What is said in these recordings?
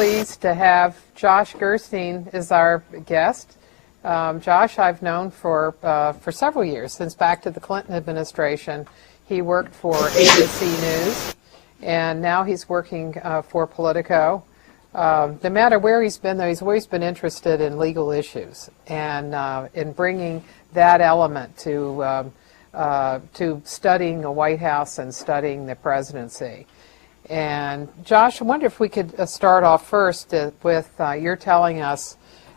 pleased to have Josh Gerstein as our guest. Josh, I've known for several years, since back to the Clinton administration. He worked for ABC News, and now he's working for Politico. No matter where he's been, though, he's always been interested in legal issues and in bringing that element to studying the White House and studying the presidency. And Josh, I wonder if we could start off first with your telling us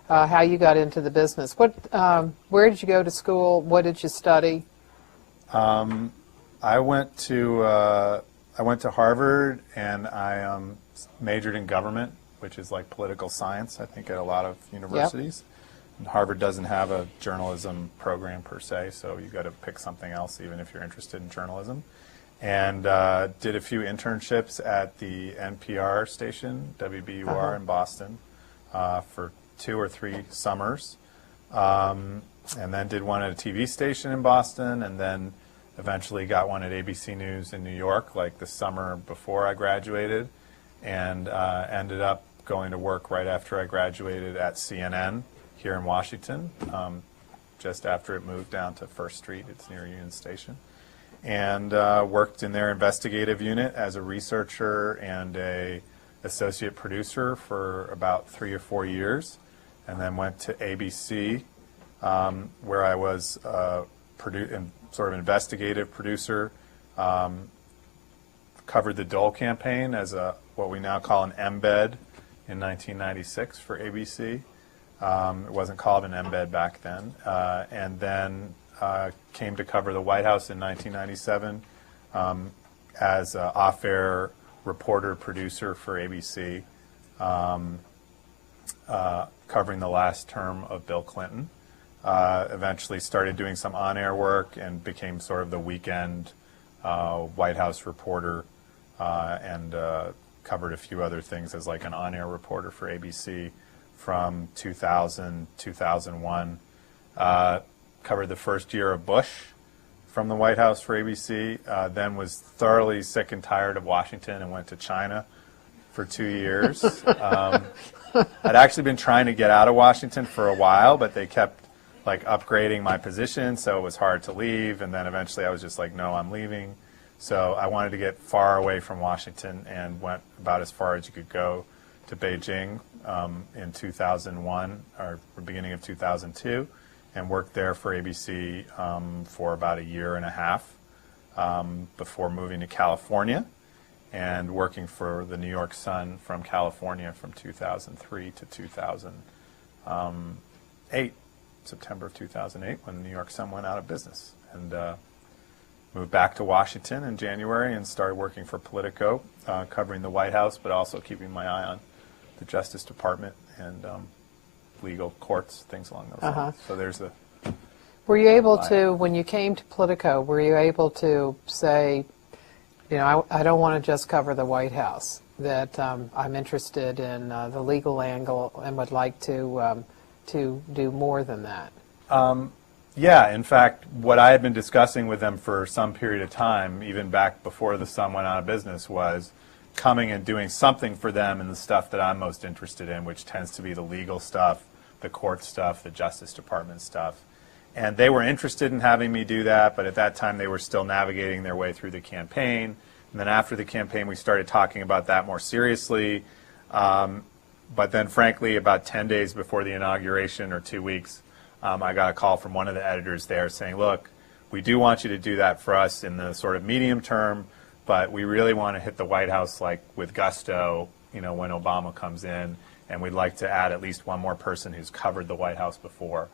how you got into the business. Where did you go to school? What did you study? I went to Harvard, and I majored in government, which is like political science, I think, at a lot of universities. Yep. And Harvard doesn't have a journalism program per se, so you've got to pick something else, even if you're interested in journalism. And did a few internships at the NPR station, WBUR in Boston, for 2 or 3 summers. And then did one at a TV station in Boston, and then eventually got one at ABC News in New York, like the summer before I graduated, and ended up going to work right after I graduated at CNN here in Washington, just after it moved down to First Street. It's near Union Station. And worked in their investigative unit as a researcher and a associate producer for about 3 or 4 years, and then went to ABC, where I was sort of investigative producer. Covered the Dole campaign as what we now call an embed in 1996 for ABC. It wasn't called an embed back then, and then came to cover the White House in 1997 as an off-air reporter producer for ABC, covering the last term of Bill Clinton. Eventually started doing some on-air work and became sort of the weekend White House reporter, and covered a few other things as like an on-air reporter for ABC from 2000, 2001. Covered the first year of Bush from the White House for ABC, then was thoroughly sick and tired of Washington and went to China for 2 years. I'd actually been trying to get out of Washington for a while, but they kept like upgrading my position, so it was hard to leave, and then eventually I was just like, no, I'm leaving. So I wanted to get far away from Washington and went about as far as you could go to Beijing in 2001, or beginning of 2002. And worked there for ABC for about 1.5 years before moving to California and working for the New York Sun from California from 2003 to 2008, September of 2008, when the New York Sun went out of business. And moved back to Washington in January and started working for Politico, covering the White House, but also keeping my eye on the Justice Department and legal courts, things along those lines. So there's a... Were you able to, when you came to Politico, were you able to say, you know, I don't want to just cover the White House, that I'm interested in the legal angle and would like to do more than that? Yeah, in fact, what I had been discussing with them for some period of time, even back before the Sun went out of business, was coming and doing something for them in the stuff that I'm most interested in, which tends to be the legal stuff, the court stuff, the Justice Department stuff. And they were interested in having me do that, but at that time they were still navigating their way through the campaign. And then after the campaign, we started talking about that more seriously. But then, frankly, about 10 days before the inauguration, or 2 weeks, I got a call from one of the editors there saying, look, we do want you to do that for us in the sort of medium term, but we really want to hit the White House like with gusto, you know, when Obama comes in, and we'd like to add at least one more person who's covered the White House before,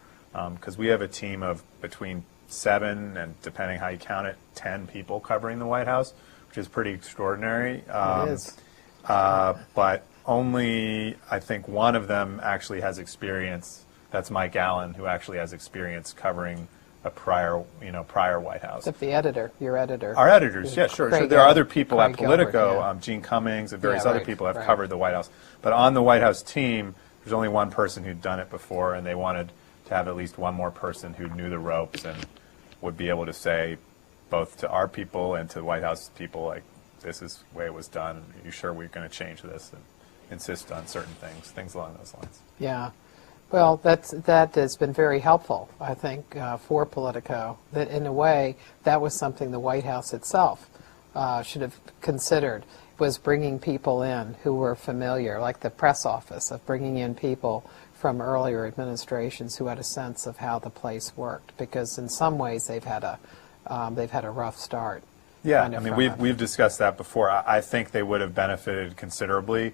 because we have a team of between 7 and, depending how you count it, 10 people covering the White House, which is pretty extraordinary. It is. But only, I think, one of them actually has experience. That's Mike Allen, who actually has experience covering a prior White House. Except the editor, your editor. Our editors, yeah, sure. So there are other people at Politico, Gilbert, yeah. Gene Cummings and various other people have covered the White House. But on the White House team, there's only one person who'd done it before, and they wanted to have at least one more person who knew the ropes and would be able to say, both to our people and to the White House people, like, this is the way it was done. Are you sure we're going to change this? And insist on certain things along those lines. Yeah. Well, that has been very helpful, I think, for Politico. That in a way, that was something the White House itself should have considered, was bringing people in who were familiar, like the press office, of bringing in people from earlier administrations who had a sense of how the place worked, because in some ways they've had a rough start. Yeah, kind of I mean, from we've discussed that before. I think they would have benefited considerably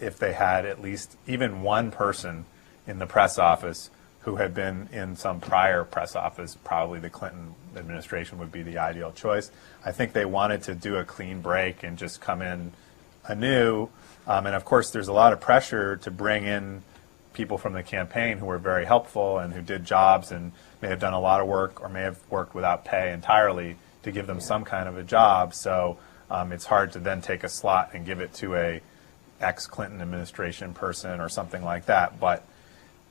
if they had at least even one person in the press office who had been in some prior press office. Probably the Clinton administration would be the ideal choice. I think they wanted to do a clean break and just come in anew. And of course, there's a lot of pressure to bring in people from the campaign who were very helpful and who did jobs and may have done a lot of work or may have worked without pay entirely to give them some kind of a job. So it's hard to then take a slot and give it to a ex-Clinton administration person or something like that. But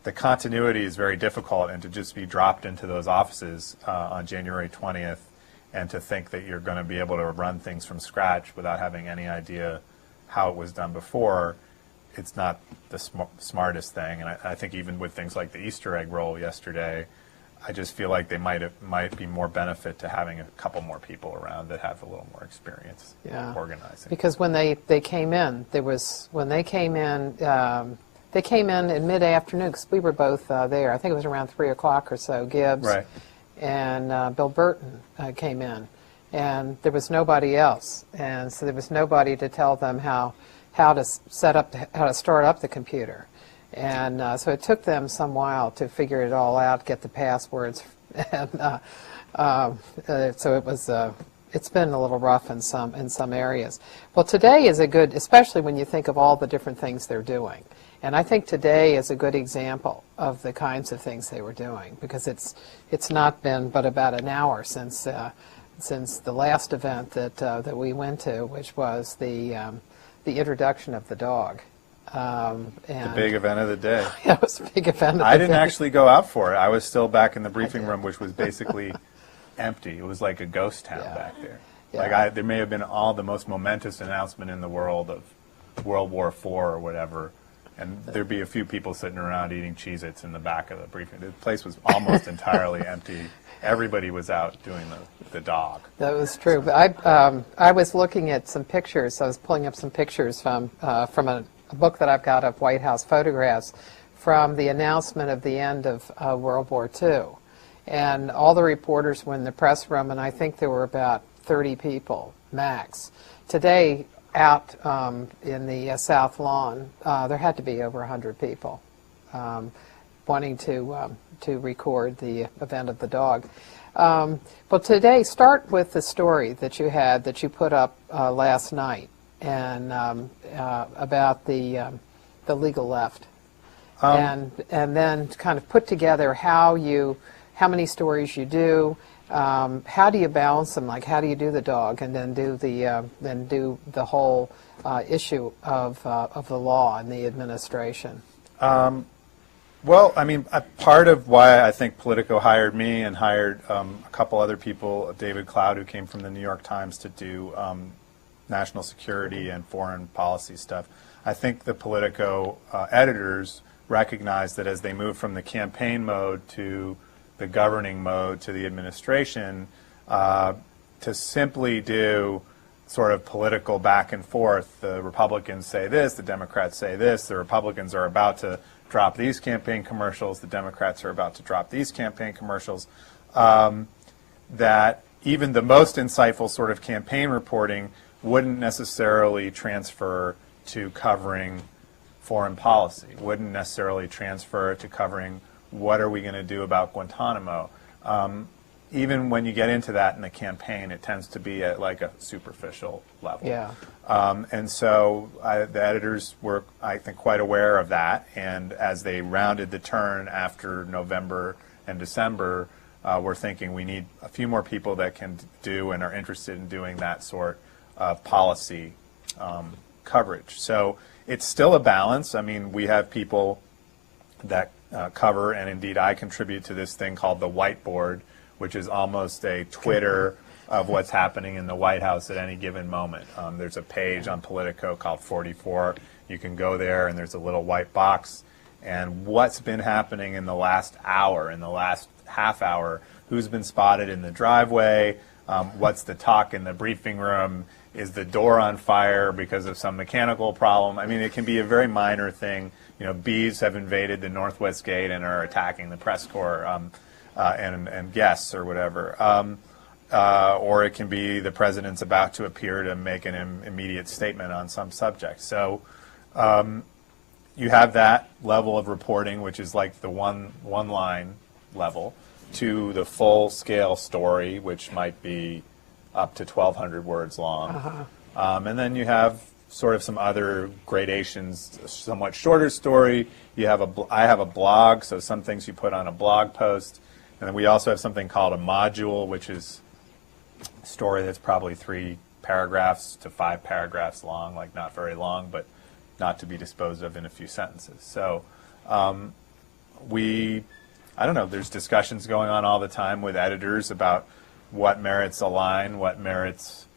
the continuity is very difficult, and to just be dropped into those offices on January 20th and to think that you're going to be able to run things from scratch without having any idea how it was done before, it's not the smartest thing. And I think even with things like the Easter egg roll yesterday, I just feel like they might be more benefit to having a couple more people around that have a little more experience organizing. Because when they came in, they came in mid-afternoon, because we were both there. I think it was around 3 o'clock or so. Gibbs and Bill Burton came in, and there was nobody else, and so there was nobody to tell them how to start up the computer, and so it took them some while to figure it all out, get the passwords, and so it was. It's been a little rough in some areas. Well, today is a good, especially when you think of all the different things they're doing. And I think today is a good example of the kinds of things they were doing, because it's not been but about an hour since the last event that we went to, which was the introduction of the dog. And the big event of the day. Yeah, it was a big event of the day. I didn't actually go out for it. I was still back in the briefing room, which was basically empty. It was like a ghost town back there. Yeah. Like there may have been the most momentous announcement in the world of World War IV or whatever, and there'd be a few people sitting around eating Cheez-Its in the back of the briefing. The place was almost entirely empty. Everybody was out doing the dog. That was true. But I was looking at some pictures. I was pulling up some pictures from a book that I've got of White House photographs from the announcement of the end of World War II. And all the reporters were in the press room, and I think there were about 30 people max. Today, out in the South Lawn, there had to be over 100 people wanting to record the event of the dog. But today, start with the story that you put up last night, and about the legal left, and then kind of put together how many stories you do. How do you balance them? Like, how do you do the dog, and then do the whole issue of the law and the administration? Well, I mean, part of why I think Politico hired me and hired a couple other people, David Cloud, who came from the New York Times, to do national security and foreign policy stuff. I think the Politico editors recognized that as they moved from the campaign mode to the governing mode to the administration, to simply do sort of political back and forth. The Republicans say this, the Democrats say this, the Republicans are about to drop these campaign commercials, the Democrats are about to drop these campaign commercials, that even the most insightful sort of campaign reporting wouldn't necessarily transfer to covering foreign policy, wouldn't necessarily transfer to covering what are we going to do about Guantanamo. Even when you get into that in the campaign, it tends to be at like a superficial level. Yeah. And so the editors were, I think, quite aware of that. And as they rounded the turn after November and December, we're thinking we need a few more people that can do and are interested in doing that sort of policy coverage. So it's still a balance. I mean, we have people that cover, and indeed I contribute to this thing called the whiteboard, which is almost a Twitter of what's happening in the White House at any given moment. There's a page on Politico called 44. You can go there, and there's a little white box, and what's been happening in the last hour, in the last half hour, who's been spotted in the driveway, what's the talk in the briefing room, is the door on fire because of some mechanical problem. I mean, it can be a very minor thing. You know, bees have invaded the Northwest Gate and are attacking the press corps and guests or whatever. Or it can be the president's about to appear to make an immediate statement on some subject. So you have that level of reporting, which is like the one-line level, to the full-scale story, which might be up to 1,200 words long. And then you have sort of some other gradations, a somewhat shorter story. I have a blog, so some things you put on a blog post. And then we also have something called a module, which is a story that's probably 3 paragraphs to 5 paragraphs long, like not very long, but not to be disposed of in a few sentences. So I don't know, there's discussions going on all the time with editors about what merits a line, what merits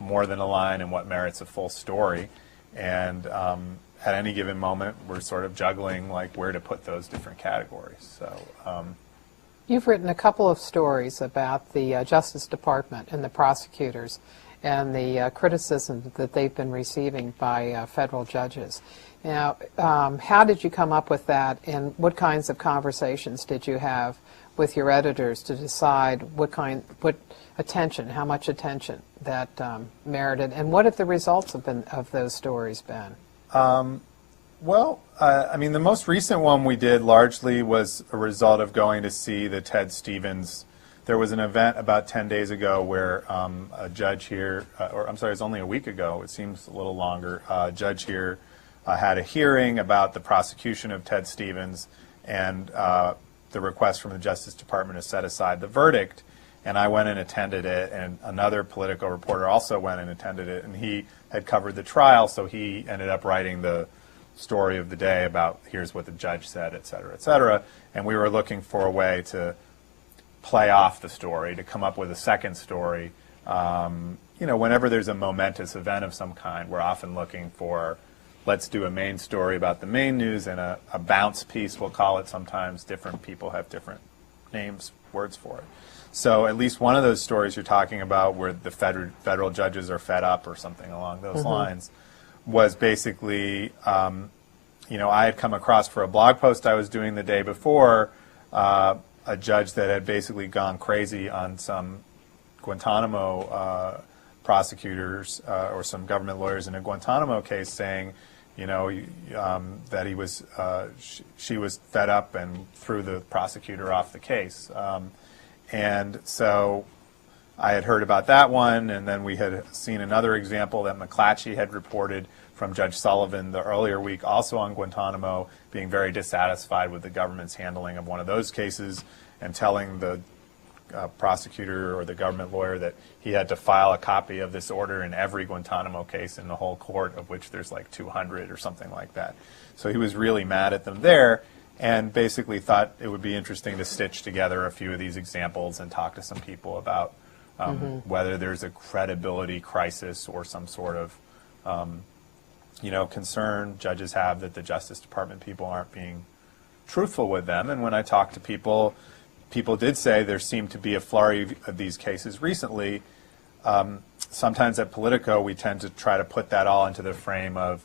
more than a line, and what merits a full story. And at any given moment, we're sort of juggling like where to put those different categories. So You've written a couple of stories about the Justice Department and the prosecutors and the criticism that they've been receiving by federal judges. Now, how did you come up with that, and what kinds of conversations did you have with your editors to decide what attention, how much attention that merited, and what have the results of those stories been? Well, I mean, the most recent one we did largely was a result of going to see the Ted Stevens. There was an event about 10 days ago where a judge here, or I'm sorry, it was only a week ago, it seems a little longer, a judge here had a hearing about the prosecution of Ted Stevens and the request from the Justice Department to set aside the verdict. And I went and attended it, and another Politico reporter also went and attended it, and he had covered the trial, so he ended up writing the story of the day about here's what the judge said, et cetera, et cetera. And we were looking for a way to play off the story, to come up with a second story. You know, whenever there's a momentous event of some kind, we're often looking for, let's do a main story about the main news and a bounce piece, we'll call it sometimes. Different people have different names, words for it. So at least one of those stories you're talking about where the federal judges are fed up or something along those lines was basically, you know, I had come across for a blog post I was doing the day before a judge that had basically gone crazy on some Guantanamo prosecutors or some government lawyers in a Guantanamo case, saying, you know, that he was, she was fed up and threw the prosecutor off the case. And so I had heard about that one, and then we had seen another example that McClatchy had reported from Judge Sullivan the earlier week, also on Guantanamo, being very dissatisfied with the government's handling of one of those cases and telling the prosecutor or the government lawyer that he had to file a copy of this order in every Guantanamo case in the whole court, of which there's like 200 or something like that. So he was really mad at them there, and basically thought it would be interesting to stitch together a few of these examples and talk to some people about whether there's a credibility crisis or some sort of you know, concern judges have that the Justice Department people aren't being truthful with them. And when I talked to people, people did say there seemed to be a flurry of these cases recently. Sometimes at Politico, we tend to try to put that all into the frame of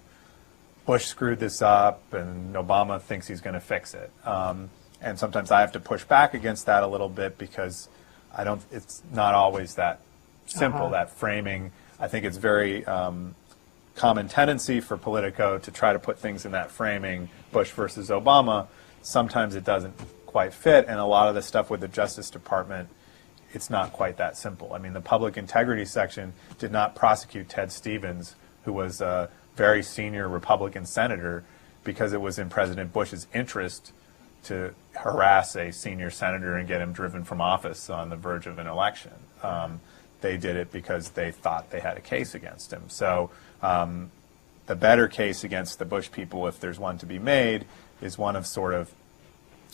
Bush screwed this up and Obama thinks he's going to fix it. And sometimes I have to push back against that a little bit because it's not always that simple, that framing. I think it's very common tendency for Politico to try to put things in that framing, Bush versus Obama. Sometimes it doesn't quite fit, and a lot of the stuff with the Justice Department, it's not quite that simple. I mean, the public integrity section did not prosecute Ted Stevens, who was a very senior Republican senator, because it was in President Bush's interest to harass a senior senator and get him driven from office on the verge of an election. They did it because they thought they had a case against him. So the better case against the Bush people, if there's one to be made, is one of sort of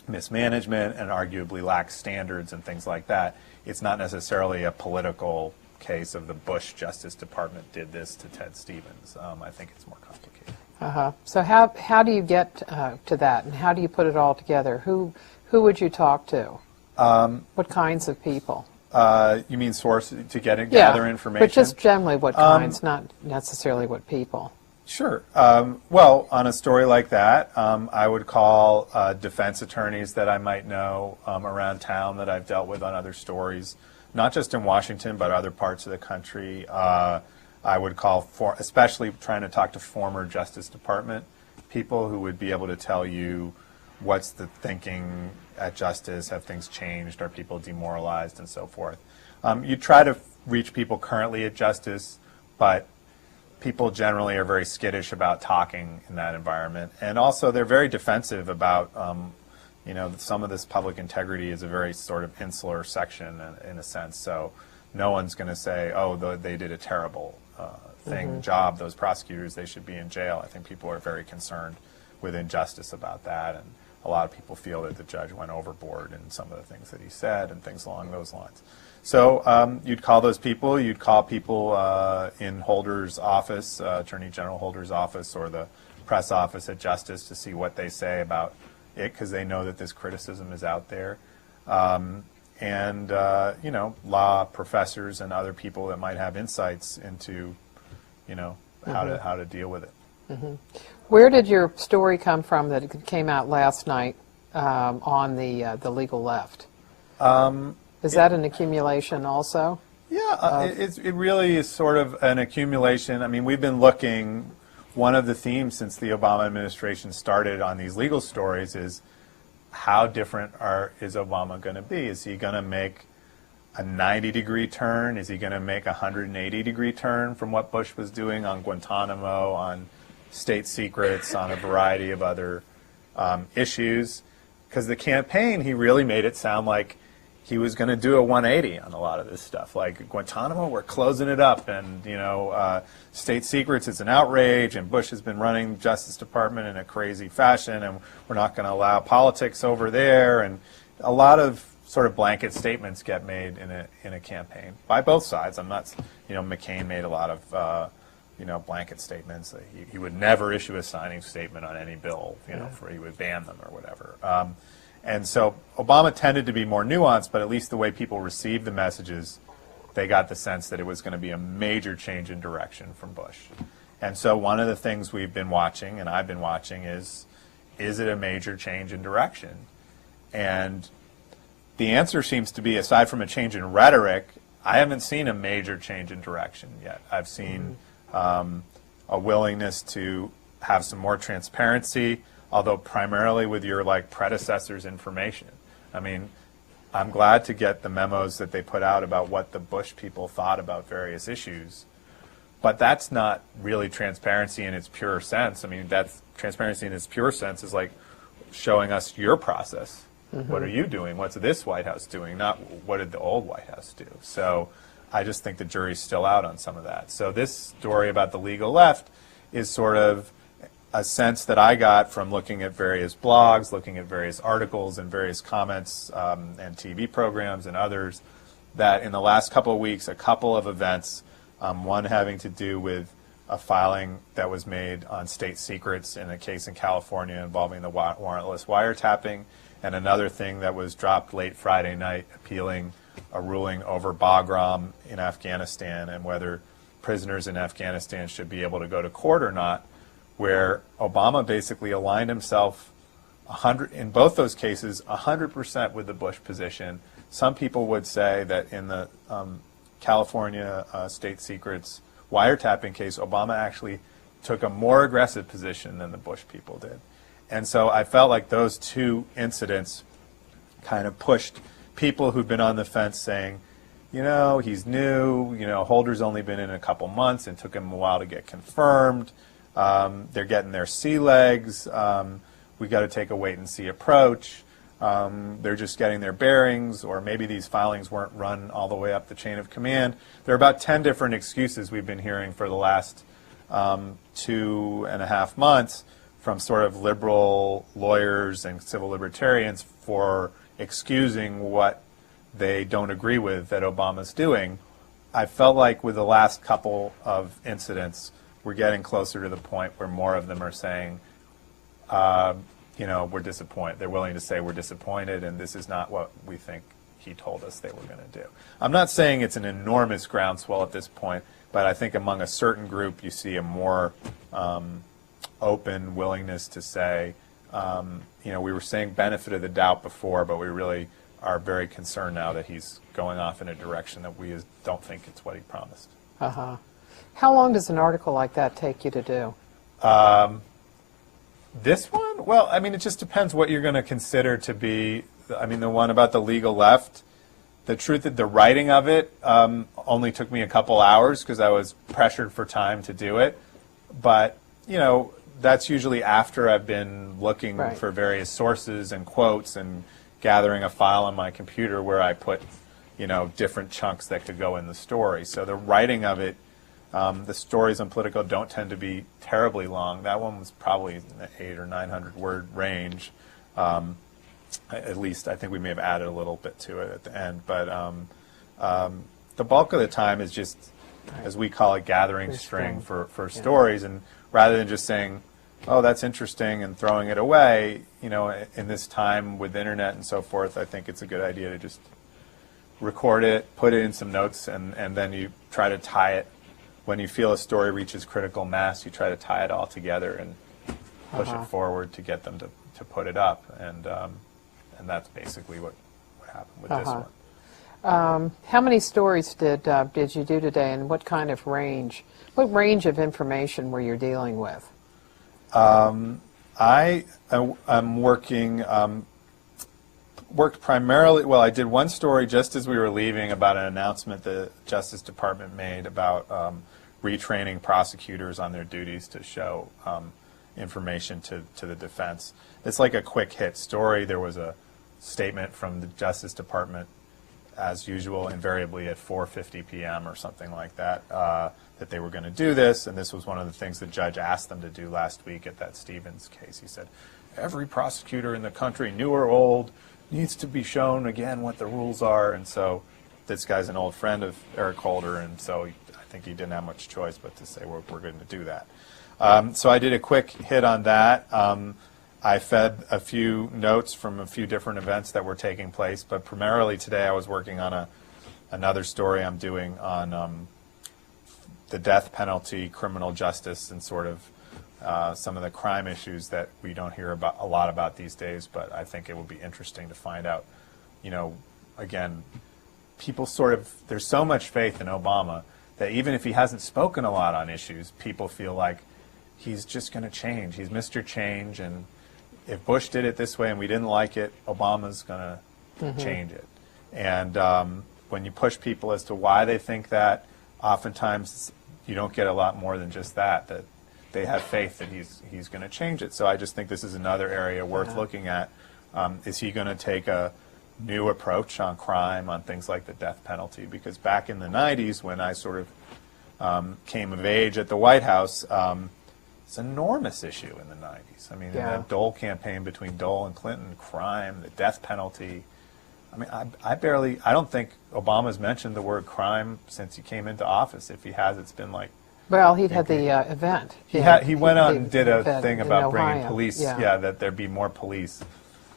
mismanagement and arguably lax standards and things like that. It's not necessarily a political case of the Bush Justice Department did this to Ted Stevens. I think it's more complicated. So how do you get to that, and how do you put it all together? Who would you talk to? What kinds of people? You mean source to gather information? But just generally what kinds, not necessarily what people. Sure. Well, on a story like that, I would call defense attorneys that I might know around town that I've dealt with on other stories, not just in Washington, but other parts of the country. I would call, especially trying to talk to former Justice Department people who would be able to tell you what's the thinking at Justice, have things changed, are people demoralized, and so forth. You try to reach people currently at Justice, but people generally are very skittish about talking in that environment. And also they're very defensive about, some of this public integrity is a very sort of insular section in a sense. So no one's going to say, oh, they did a terrible job, those prosecutors, they should be in jail. I think people are very concerned with injustice about that. And a lot of people feel that the judge went overboard in some of the things that he said and things along those lines. So you'd call those people. You'd call people in Holder's office, Attorney General Holder's office, or the press office at Justice to see what they say about it, because they know that this criticism is out there. Law professors and other people that might have insights into, how to deal with it. Where did your story come from that came out last night on the legal left? Is that an accumulation also? Yeah, it really is sort of an accumulation. I mean, we've been looking, one of the themes since the Obama administration started on these legal stories is how different is Obama going to be? Is he going to make a 90-degree turn? Is he going to make a 180-degree turn from what Bush was doing on Guantanamo, on state secrets, on a variety of other issues? Because the campaign, he really made it sound like he was going to do a 180 on a lot of this stuff. Like Guantanamo, we're closing it up, and state secrets, it's an outrage, and Bush has been running the Justice Department in a crazy fashion, and we're not going to allow politics over there. And a lot of sort of blanket statements get made in a campaign by both sides. I'm not, McCain made a lot of blanket statements. He would never issue a signing statement on any bill, he would ban them or whatever. And so Obama tended to be more nuanced, but at least the way people received the messages, they got the sense that it was going to be a major change in direction from Bush. And so one of the things we've been watching, and I've been watching, is it a major change in direction? And the answer seems to be, aside from a change in rhetoric, I haven't seen a major change in direction yet. I've seen a willingness to have some more transparency, although primarily with your predecessor's information. I mean, I'm glad to get the memos that they put out about what the Bush people thought about various issues, but that's not really transparency in its pure sense. I mean, that's transparency in its pure sense is like showing us your process. What are you doing? What's this White House doing? Not what did the old White House do? So I just think the jury's still out on some of that. So this story about the legal left is sort of a sense that I got from looking at various blogs, looking at various articles and various comments and TV programs and others, that in the last couple of weeks, a couple of events, one having to do with a filing that was made on state secrets in a case in California involving the warrantless wiretapping, and another thing that was dropped late Friday night appealing a ruling over Bagram in Afghanistan and whether prisoners in Afghanistan should be able to go to court or not, where Obama basically aligned himself in both those cases 100% with the Bush position. Some people would say that in the California state secrets wiretapping case, Obama actually took a more aggressive position than the Bush people did. And so I felt like those two incidents kind of pushed people who've been on the fence saying, he's new, Holder's only been in a couple months and took him a while to get confirmed. They're getting their sea legs. We got to take a wait-and-see approach. They're just getting their bearings, or maybe these filings weren't run all the way up the chain of command. There are about 10 different excuses we've been hearing for the last 2.5 months from sort of liberal lawyers and civil libertarians for excusing what they don't agree with that Obama's doing. I felt like with the last couple of incidents, we're getting closer to the point where more of them are saying, we're disappointed. They're willing to say we're disappointed, and this is not what we think he told us they were going to do. I'm not saying it's an enormous groundswell at this point, but I think among a certain group you see a more open willingness to say, we were saying benefit of the doubt before, but we really are very concerned now that he's going off in a direction that we don't think it's what he promised. Uh-huh. How long does an article like that take you to do? This one? Well, I mean, it just depends what you're going to consider to be, the one about the legal left. The truth that the writing of it only took me a couple hours because I was pressured for time to do it. But, that's usually after I've been looking Right. for various sources and quotes and gathering a file on my computer where I put, different chunks that could go in the story. So the writing of it, the stories on Politico don't tend to be terribly long. That one was probably in the 800 or 900 word range. At least I think we may have added a little bit to it at the end. But the bulk of the time is just, as we call it, gathering string for stories. And rather than just saying, oh, that's interesting, and throwing it away, in this time with internet and so forth, I think it's a good idea to just record it, put it in some notes, and then you try to tie it. When you feel a story reaches critical mass, you try to tie it all together and push it forward to get them to put it up. And that's basically what happened with this one. How many stories did you do today, and what kind of range? What range of information were you dealing with? I'm worked primarily, well, I did one story just as we were leaving about an announcement the Justice Department made about retraining prosecutors on their duties to show information to the defense. It's like a quick hit story. There was a statement from the Justice Department, as usual, invariably at 4:50 p.m. or something like that, that they were going to do this, and this was one of the things the judge asked them to do last week at that Stevens case. He said, every prosecutor in the country, new or old, needs to be shown again what the rules are. And so this guy's an old friend of Eric Holder, and so I think he didn't have much choice but to say we're going to do that. So I did a quick hit on that. I fed a few notes from a few different events that were taking place, but primarily today I was working on another story I'm doing on the death penalty, criminal justice, and sort of some of the crime issues that we don't hear about a lot about these days, but I think it would be interesting to find out, again, people there's so much faith in Obama that even if he hasn't spoken a lot on issues, people feel like he's just going to change. He's Mr. Change, and if Bush did it this way and we didn't like it, Obama's going to change it. And when you push people as to why they think that, oftentimes you don't get a lot more than just that they have faith that he's going to change it. So I just think this is another area worth looking at. Is he going to take a new approach on crime, on things like the death penalty? Because back in the 90s, when I sort of came of age at the White House, it's an enormous issue in the 90s. I mean, in that Dole campaign between Dole and Clinton, crime, the death penalty. I mean, I don't think Obama's mentioned the word crime since he came into office. If he has, it's been like... Well, he'd had the event. He went out and did a thing about bringing Ohio. police, that there be more police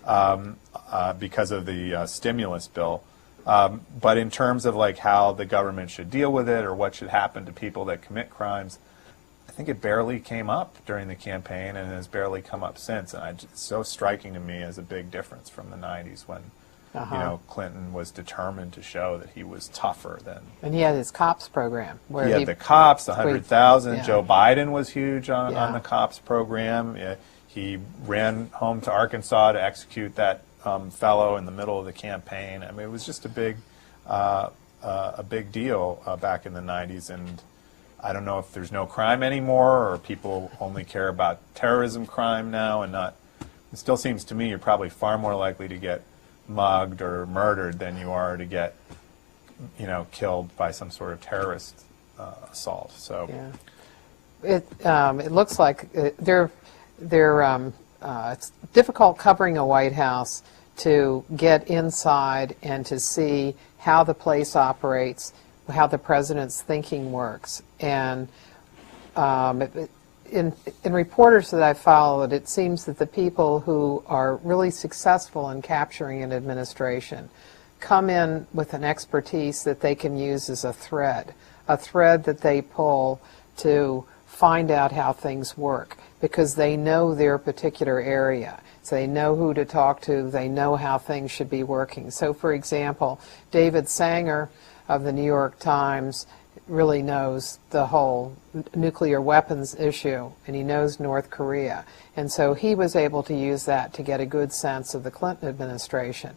because of the stimulus bill. But in terms of like how the government should deal with it or what should happen to people that commit crimes, I think it barely came up during the campaign and has barely come up since. And it's so striking to me as a big difference from the 90s when Clinton was determined to show that he was tougher than... And he had his COPS program. Where he had the COPS, the 100,000. Yeah. Joe Biden was huge on the COPS program. He ran home to Arkansas to execute that fellow in the middle of the campaign. I mean, it was just a big deal back in the 90s. And I don't know if there's no crime anymore or people only care about terrorism crime now and not... It still seems to me you're probably far more likely to get mugged or murdered than you are to get, killed by some sort of terrorist assault. So it looks like it's difficult covering a White House to get inside and to see how the place operates, how the president's thinking works. And in reporters that I've followed, it seems that the people who are really successful in capturing an administration come in with an expertise that they can use as a thread that they pull to find out how things work, because they know their particular area. So they know who to talk to, they know how things should be working. So for example, David Sanger of the New York Times really knows the whole nuclear weapons issue, and he knows North Korea. And so he was able to use that to get a good sense of the Clinton administration.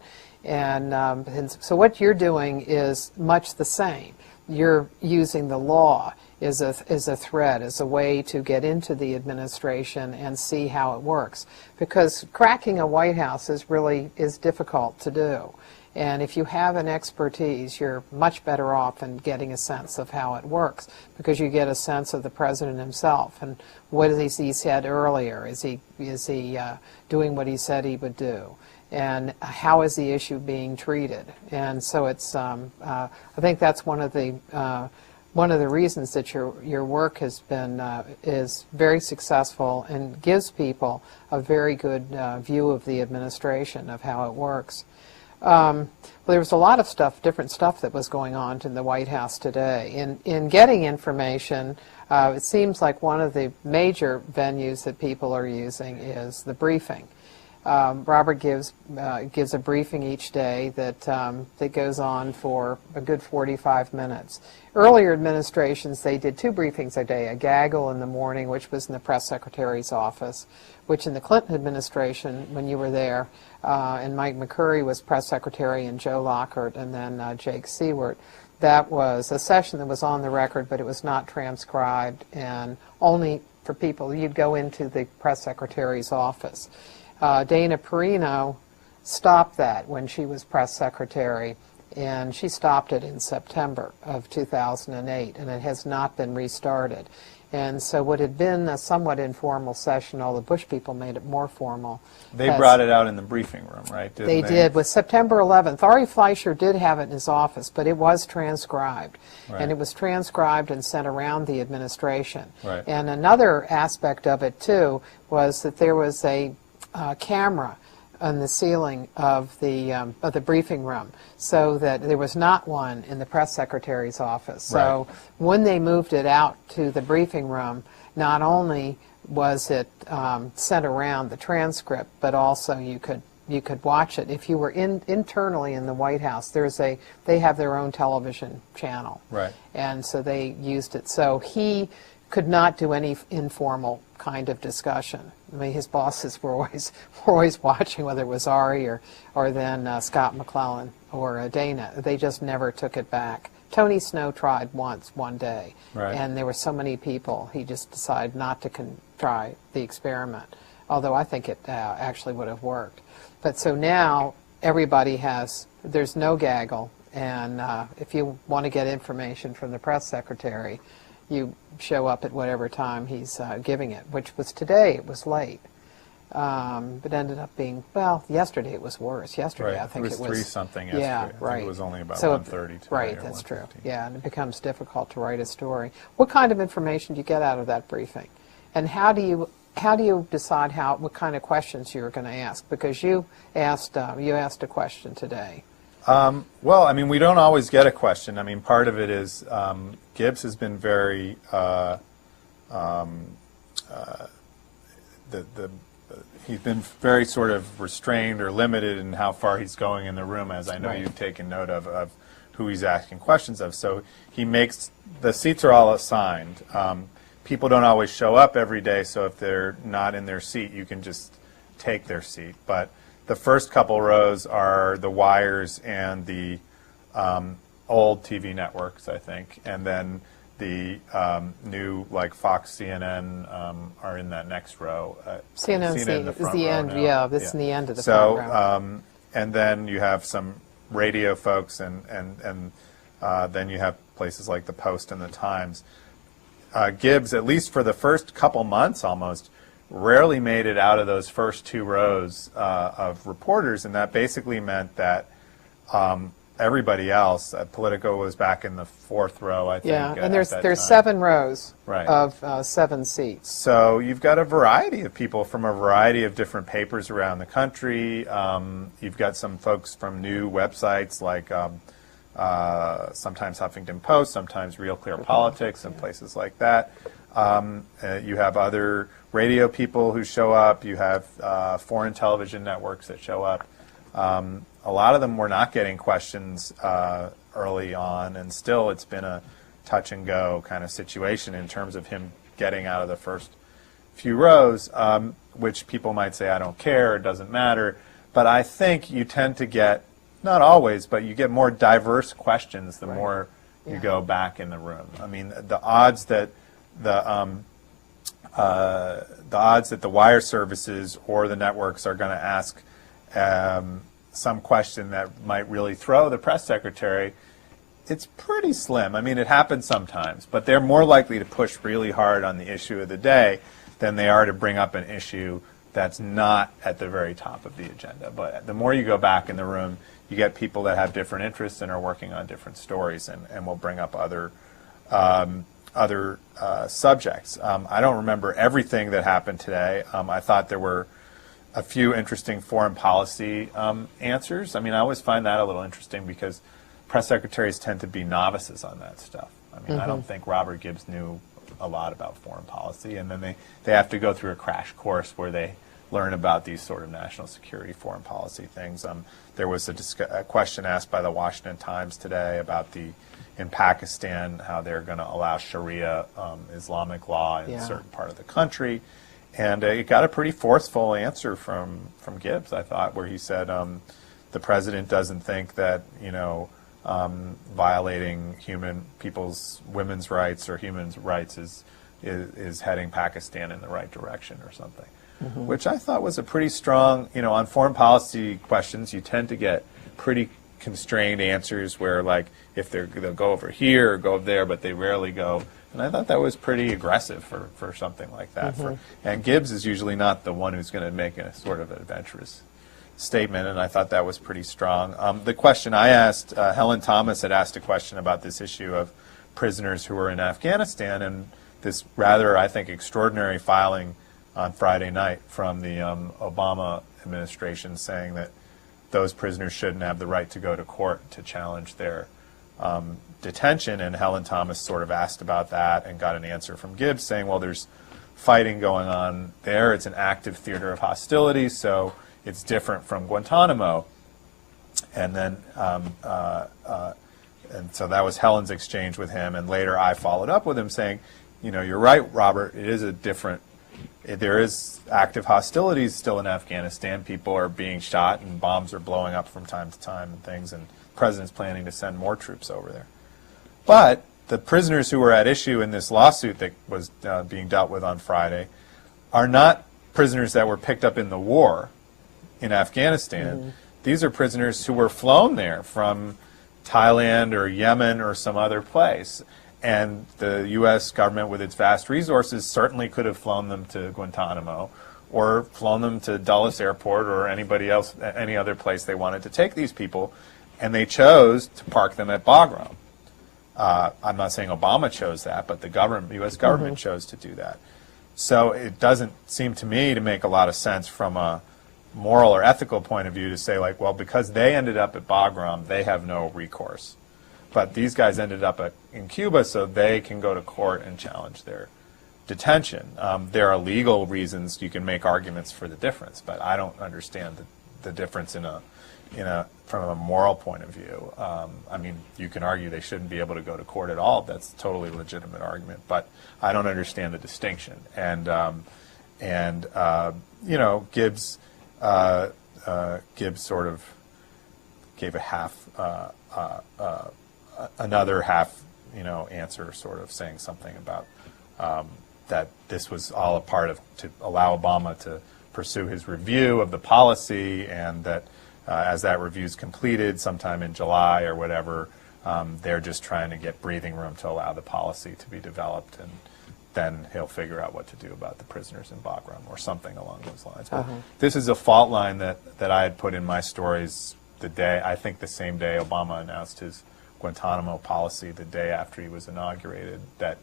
And so what you're doing is much the same. You're using the law as a thread, as a way to get into the administration and see how it works. Because cracking a White House is difficult to do. And if you have an expertise, you're much better off in getting a sense of how it works, because you get a sense of the president himself and what has he said earlier. Is he doing what he said he would do? And how is the issue being treated? And so it's I think that's one of the reasons that your work has been is very successful and gives people a very good view of the administration, of how it works. Well, there was a lot of different stuff that was going on in the White House today. In getting information, it seems like one of the major venues that people are using is the briefing. Robert gives a briefing each day that goes on for a good 45 minutes. Earlier administrations, they did 2 briefings a day, a gaggle in the morning, which was in the press secretary's office, which in the Clinton administration, when you were there, and Mike McCurry was press secretary, and Joe Lockhart, and then Jake Seward, that was a session that was on the record, but it was not transcribed, and only for people, you'd go into the press secretary's office. Dana Perino stopped that when she was press secretary, and she stopped it in September of 2008, and it has not been restarted. And so what had been a somewhat informal session, all the Bush people made it more formal. They brought it out in the briefing room, right? They did. With September 11th, Ari Fleischer did have it in his office, but it was transcribed. Right. And it was transcribed and sent around the administration. Right. And another aspect of it, too, was that there was a camera on the ceiling of the briefing room, so that there was not one in the press secretary's office. So when they moved it out to the briefing room, not only was it sent around the transcript, but also you could watch it. If you were internally in the White House, they have their own television channel. Right. And so they used it. So he could not do any informal kind of discussion. I mean, his bosses were always watching, whether it was Ari or then Scott McClellan or Dana. They just never took it back. Tony Snow tried once, one day, right. And there were so many people, he just decided not to try the experiment, although I think it actually would have worked. But so now everybody there's no gaggle, and if you want to get information from the press secretary, you show up at whatever time he's giving it, which was today. It was late. But ended up being, well, yesterday it was worse. Yesterday, right. I think it was 3-something yesterday. Yeah, I think it was only about 1:30 today. Right, that's true. Yeah, and it becomes difficult to write a story. What kind of information do you get out of that briefing? And how do you decide what kind of questions you're going to ask? Because you asked a question today. Well, I mean, we don't always get a question. I mean, part of it is Gibbs has been very he's been very sort of restrained or limited in how far he's going in the room, as I know Right. you've taken note of who he's asking questions of. So the seats are all assigned. People don't always show up every day, so if they're not in their seat, you can just take their seat. But the first couple rows are the wires and the old TV networks, I think, and then the new, like Fox, CNN, are in that next row. CNN in the is front the row end. now. Yeah, this is the end of the front row. And then you have some radio folks, and then you have places like the Post and the Times. Gibbs, at least for the first couple months almost, rarely made it out of those first 2 rows of reporters, and that basically meant that everybody else, Politico was back in the fourth row, I think. Yeah, and at that there's time. 7 rows Right. of 7 seats. So you've got a variety of people from a variety of different papers around the country. You've got some folks from new websites like sometimes Huffington Post, sometimes Real Clear Politics, and places like that. You have other radio people who show up. You have foreign television networks that show up. A lot of them were not getting questions early on, and still it's been a touch-and-go kind of situation in terms of him getting out of the first few rows, which people might say, I don't care, it doesn't matter. But I think you tend to get, not always, but you get more diverse questions the more you go back in the room. I mean, the odds that the wire services or the networks are going to ask some question that might really throw the press secretary, it's pretty slim. I mean, it happens sometimes, but they're more likely to push really hard on the issue of the day than they are to bring up an issue that's not at the very top of the agenda. But the more you go back in the room, you get people that have different interests and are working on different stories, and will bring up other subjects. I don't remember everything that happened today. I thought there were a few interesting foreign policy answers. I mean, I always find that a little interesting because press secretaries tend to be novices on that stuff. I mean, I don't think Robert Gibbs knew a lot about foreign policy, and then they have to go through a crash course where they learn about these sort of national security, foreign policy things. There was a question asked by the Washington Times today about in Pakistan, how they're going to allow Sharia Islamic law in a certain part of the country. And it got a pretty forceful answer from Gibbs, I thought, where he said the president doesn't think that, violating women's rights or human rights is heading Pakistan in the right direction or something, which I thought was a pretty strong, on foreign policy questions, you tend to get pretty constrained answers where, like, if they'll go over here or go over there, but they rarely go. And I thought that was pretty aggressive for something like that. And Gibbs is usually not the one who's going to make a sort of adventurous statement, and I thought that was pretty strong. The question I asked, Helen Thomas had asked a question about this issue of prisoners who were in Afghanistan, and this rather, I think, extraordinary filing on Friday night from the Obama administration saying that those prisoners shouldn't have the right to go to court to challenge their detention. And Helen Thomas sort of asked about that and got an answer from Gibbs saying, well, there's fighting going on there. It's an active theater of hostility, so it's different from Guantanamo. And then, and so that was Helen's exchange with him. And later I followed up with him saying, you're right, Robert, it is there is active hostilities still in Afghanistan. People are being shot and bombs are blowing up from time to time and things, and the president's planning to send more troops over there. But the prisoners who were at issue in this lawsuit that was being dealt with on Friday are not prisoners that were picked up in the war in Afghanistan. These are prisoners who were flown there from Thailand or Yemen or some other place. And the U.S. government, with its vast resources, certainly could have flown them to Guantanamo or flown them to Dulles Airport or any other place they wanted to take these people. And they chose to park them at Bagram. I'm not saying Obama chose that, but the U.S. government chose to do that. So it doesn't seem to me to make a lot of sense from a moral or ethical point of view to say, like, well, because they ended up at Bagram, they have no recourse. But these guys ended up in Cuba, so they can go to court and challenge their detention. There are legal reasons you can make arguments for the difference, but I don't understand the difference from a moral point of view. I mean, you can argue they shouldn't be able to go to court at all. That's a totally legitimate argument, but I don't understand the distinction. And Gibbs sort of gave another half answer, sort of saying something about that this was all a part of to allow Obama to pursue his review of the policy, and that as that review is completed sometime in July or whatever, they're just trying to get breathing room to allow the policy to be developed, and then he'll figure out what to do about the prisoners in Bagram or something along those lines. But this is a fault line that I had put in my stories the day, I think the same day Obama announced his Guantanamo policy, the day after he was inaugurated, that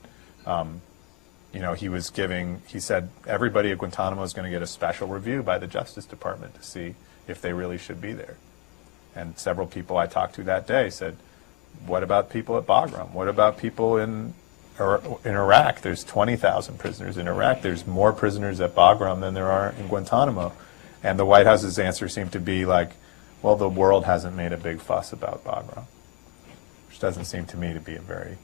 he said everybody at Guantanamo is going to get a special review by the Justice Department to see if they really should be there. And several people I talked to that day said, what about people at Bagram? What about people in Iraq? There's 20,000 prisoners in Iraq. There's more prisoners at Bagram than there are in Guantanamo. And the White House's answer seemed to be like, well, the world hasn't made a big fuss about Bagram, which doesn't seem to me to be a very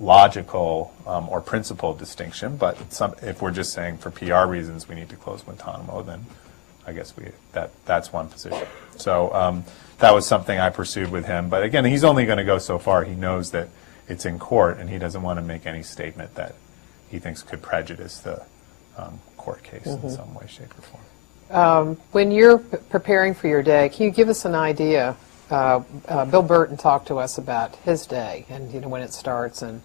logical or principled distinction. But if we're just saying for PR reasons we need to close Guantanamo, then I guess that's one position. So that was something I pursued with him. But again, he's only going to go so far. He knows that it's in court, and he doesn't want to make any statement that he thinks could prejudice the court case in some way, shape, or form. When you're preparing for your day, can you give us an idea? Bill Burton talked to us about his day and when it starts and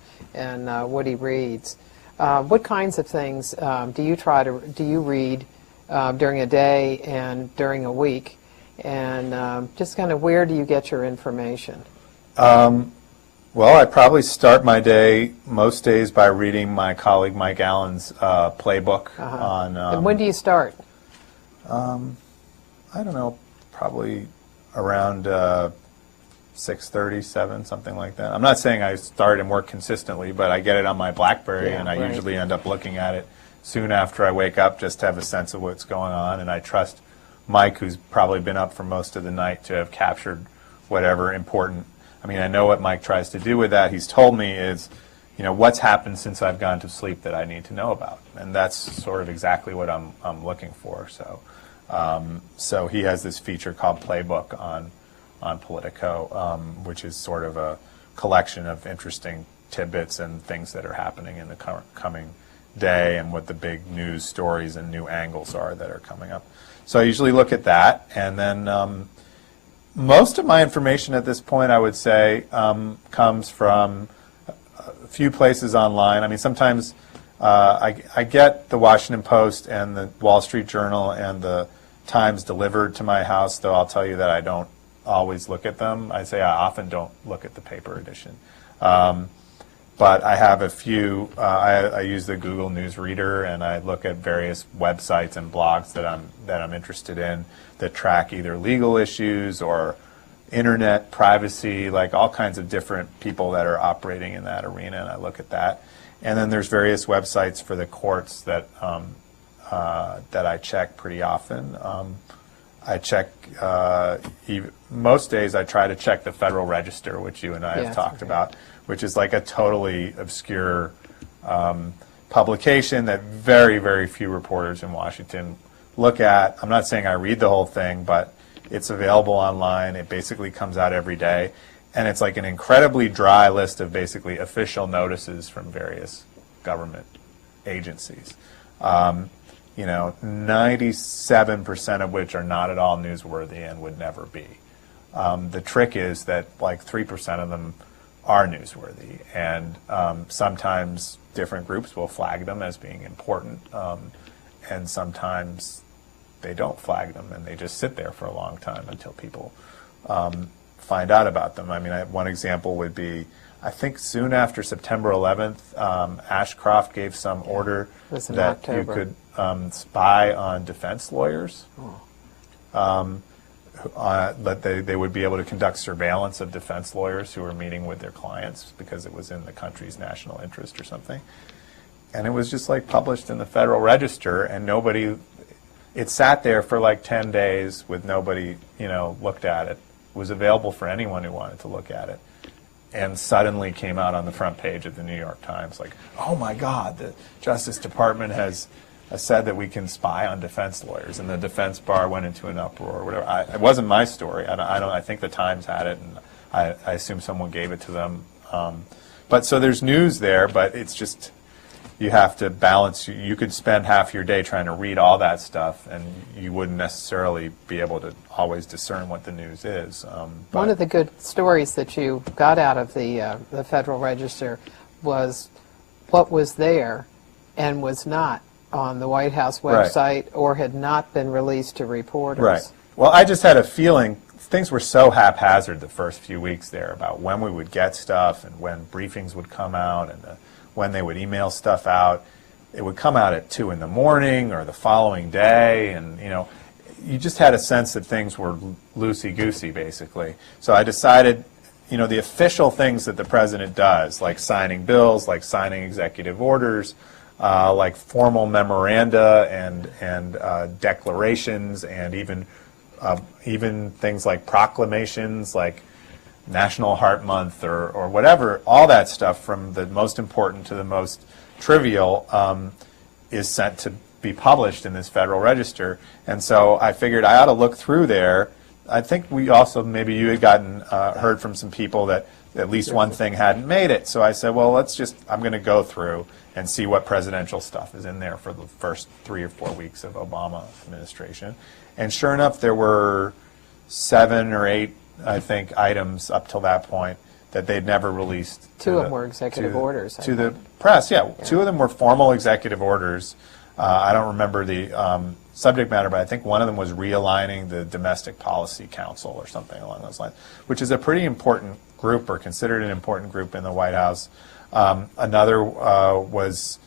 what he reads. What kinds of things do you read during a day and during a week, and just kind of where do you get your information? Well, I probably start my day most days by reading my colleague Mike Allen's playbook on. And when do you start? I don't know, probably around 6:30, 7, something like that. I'm not saying I start and work consistently, but I get it on my BlackBerry, and I usually end up looking at it soon after I wake up just to have a sense of what's going on. And I trust Mike, who's probably been up for most of the night, to have captured whatever important. I mean, I know what Mike tries to do with that. He's told me is, what's happened since I've gone to sleep that I need to know about, and that's sort of exactly what I'm looking for. So he has this feature called Playbook on Politico, which is sort of a collection of interesting tidbits and things that are happening in the coming day and what the big news stories and new angles are that are coming up. So I usually look at that, and then most of my information at this point, I would say, comes from a few places online. I mean, sometimes I get the Washington Post and the Wall Street Journal and the Times delivered to my house, though I'll tell you that I don't always look at them. I say I often don't look at the paper edition. But I have a few, I use the Google News Reader, and I look at various websites and blogs that I'm interested in that track either legal issues or internet privacy, like all kinds of different people that are operating in that arena, and I look at that. And then there's various websites for the courts that I check pretty often. I check, most days I try to check the Federal Register, which you and I have talked about, which is like a totally obscure publication that very, very few reporters in Washington look at. I'm not saying I read the whole thing, but it's available online. It basically comes out every day. And it's like an incredibly dry list of basically official notices from various government agencies. 97% of which are not at all newsworthy and would never be. The trick is that like 3% of them are newsworthy, and sometimes different groups will flag them as being important, and sometimes they don't flag them, and they just sit there for a long time until people find out about them. I mean, one example would be, I think soon after September 11th, Ashcroft gave some order that you could spy on defense lawyers. That they would be able to conduct surveillance of defense lawyers who were meeting with their clients because it was in the country's national interest or something. And it was just like published in the Federal Register, and it sat there for like 10 days with nobody, looked at it. It was available for anyone who wanted to look at it. And suddenly came out on the front page of the New York Times, like, oh my God, the Justice Department has said that we can spy on defense lawyers, and the defense bar went into an uproar or whatever. It wasn't my story. I think the Times had it, and I assume someone gave it to them. But so there's news there, but it's just, you have to balance. You could spend half your day trying to read all that stuff, and you wouldn't necessarily be able to always discern what the news is. One of the good stories that you got out of the Federal Register was what was there and was not on the White House website or had not been released to reporters. Right. Well, I just had a feeling things were so haphazard the first few weeks there about when we would get stuff and when briefings would come out and when they would email stuff out. It would come out at 2 in the morning or the following day, and you just had a sense that things were loosey-goosey, basically. So I decided, the official things that the president does, like signing bills, like signing executive orders, like formal memoranda and declarations, and even things like proclamations, like National Heart Month or whatever, all that stuff from the most important to the most trivial is sent to be published in this Federal Register. And so I figured I ought to look through there. I think we also, maybe you had heard from some people that at least one thing hadn't made it. So I said, well, I'm going to go through and see what presidential stuff is in there for the first 3 or 4 weeks of Obama administration. And sure enough, there were 7 or 8, I think, items up till that point that they'd never released. 2 of them were executive orders. To the press, yeah. 2 of them were formal executive orders. I don't remember the subject matter, but I think one of them was realigning the Domestic Policy Council or something along those lines, which is a pretty important group, or considered an important group in the White House. Another was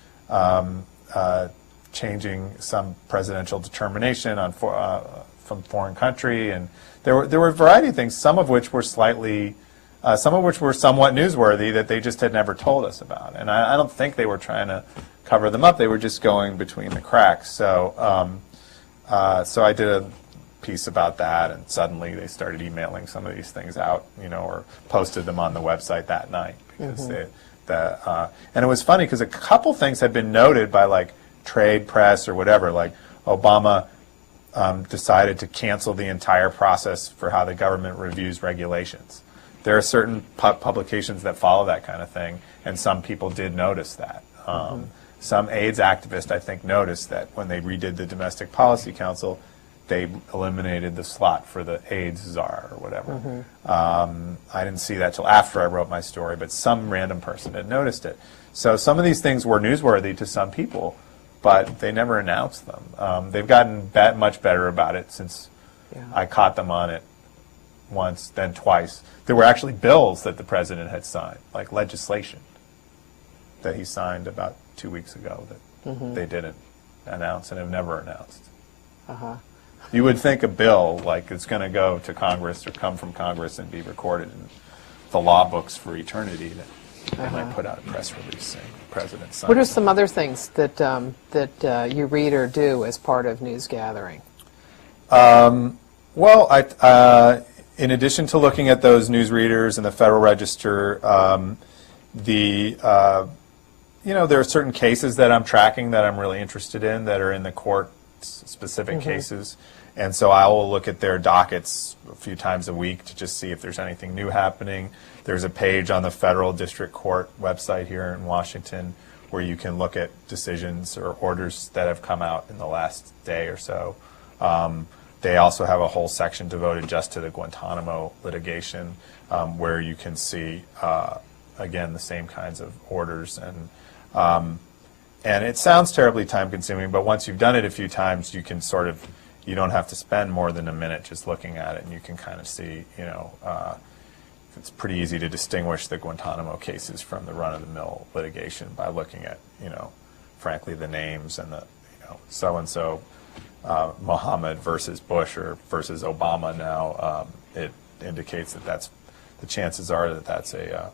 changing some presidential determination on from foreign country, and there were a variety of things, some of which were somewhat newsworthy that they just had never told us about. And I don't think they were trying to cover them up. They were just going between the cracks. So so I did a piece about that, and suddenly they started emailing some of these things out, or posted them on the website that night. Because and it was funny because a couple things had been noted by like trade press or whatever, like Obama decided to cancel the entire process for how the government reviews regulations. There are certain publications that follow that kind of thing, and some people did notice that. Some AIDS activists, I think, noticed that when they redid the Domestic Policy Council, they eliminated the slot for the AIDS czar or whatever. I didn't see that till after I wrote my story, but some random person had noticed it. So some of these things were newsworthy to some people, but they never announced them. They've gotten much better about it since I caught them on it once, then twice. There were actually bills that the president had signed, like legislation that he signed about 2 weeks ago that they didn't announce and have never announced. You would think a bill, like it's going to go to Congress or come from Congress and be recorded in the law books for eternity, that they might put out a press release saying the president signed. What are some other things that you read or do as part of news gathering? Well, in addition to looking at those news readers and the Federal Register, there are certain cases that I'm tracking that I'm really interested in that are in the court-specific cases. And so I will look at their dockets a few times a week to just see if there's anything new happening. There's a page on the Federal District Court website here in Washington where you can look at decisions or orders that have come out in the last day or so. They also have a whole section devoted just to the Guantanamo litigation where you can see, again, the same kinds of orders. And it sounds terribly time-consuming, but once you've done it a few times, you can you don't have to spend more than a minute just looking at it, and you can kind of see, it's pretty easy to distinguish the Guantanamo cases from the run-of-the-mill litigation by looking at, frankly, the names and the, so-and-so, Mohammed versus Bush or versus Obama now. It indicates that the chances are that that's a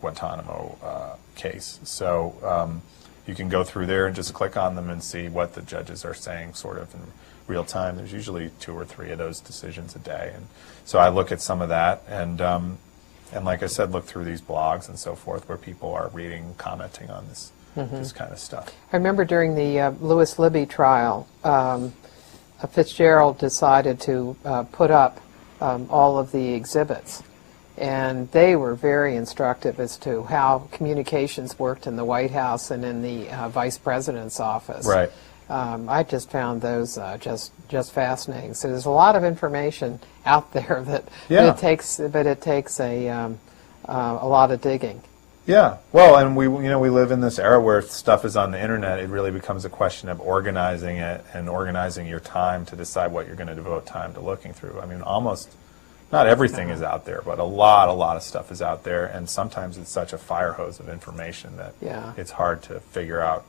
Guantanamo case. So you can go through there and just click on them and see what the judges are saying sort of in real time. There's usually 2 or 3 of those decisions a day. And so I look at some of that and like I said, look through these blogs and so forth where people are reading, commenting on this kind of stuff. I remember during the Lewis Libby trial, Fitzgerald decided to put up all of the exhibits. And they were very instructive as to how communications worked in the White House and in the Vice President's office. Right. I just found those just fascinating. So there's a lot of information out there that but it takes a lot of digging. Yeah, well, and we live in this era where if stuff is on the internet, it really becomes a question of organizing it and organizing your time to decide what you're going to devote time to looking through. I mean, almost not everything is out there, but a lot of stuff is out there, and sometimes it's such a fire hose of information that Yeah. it's hard to figure out.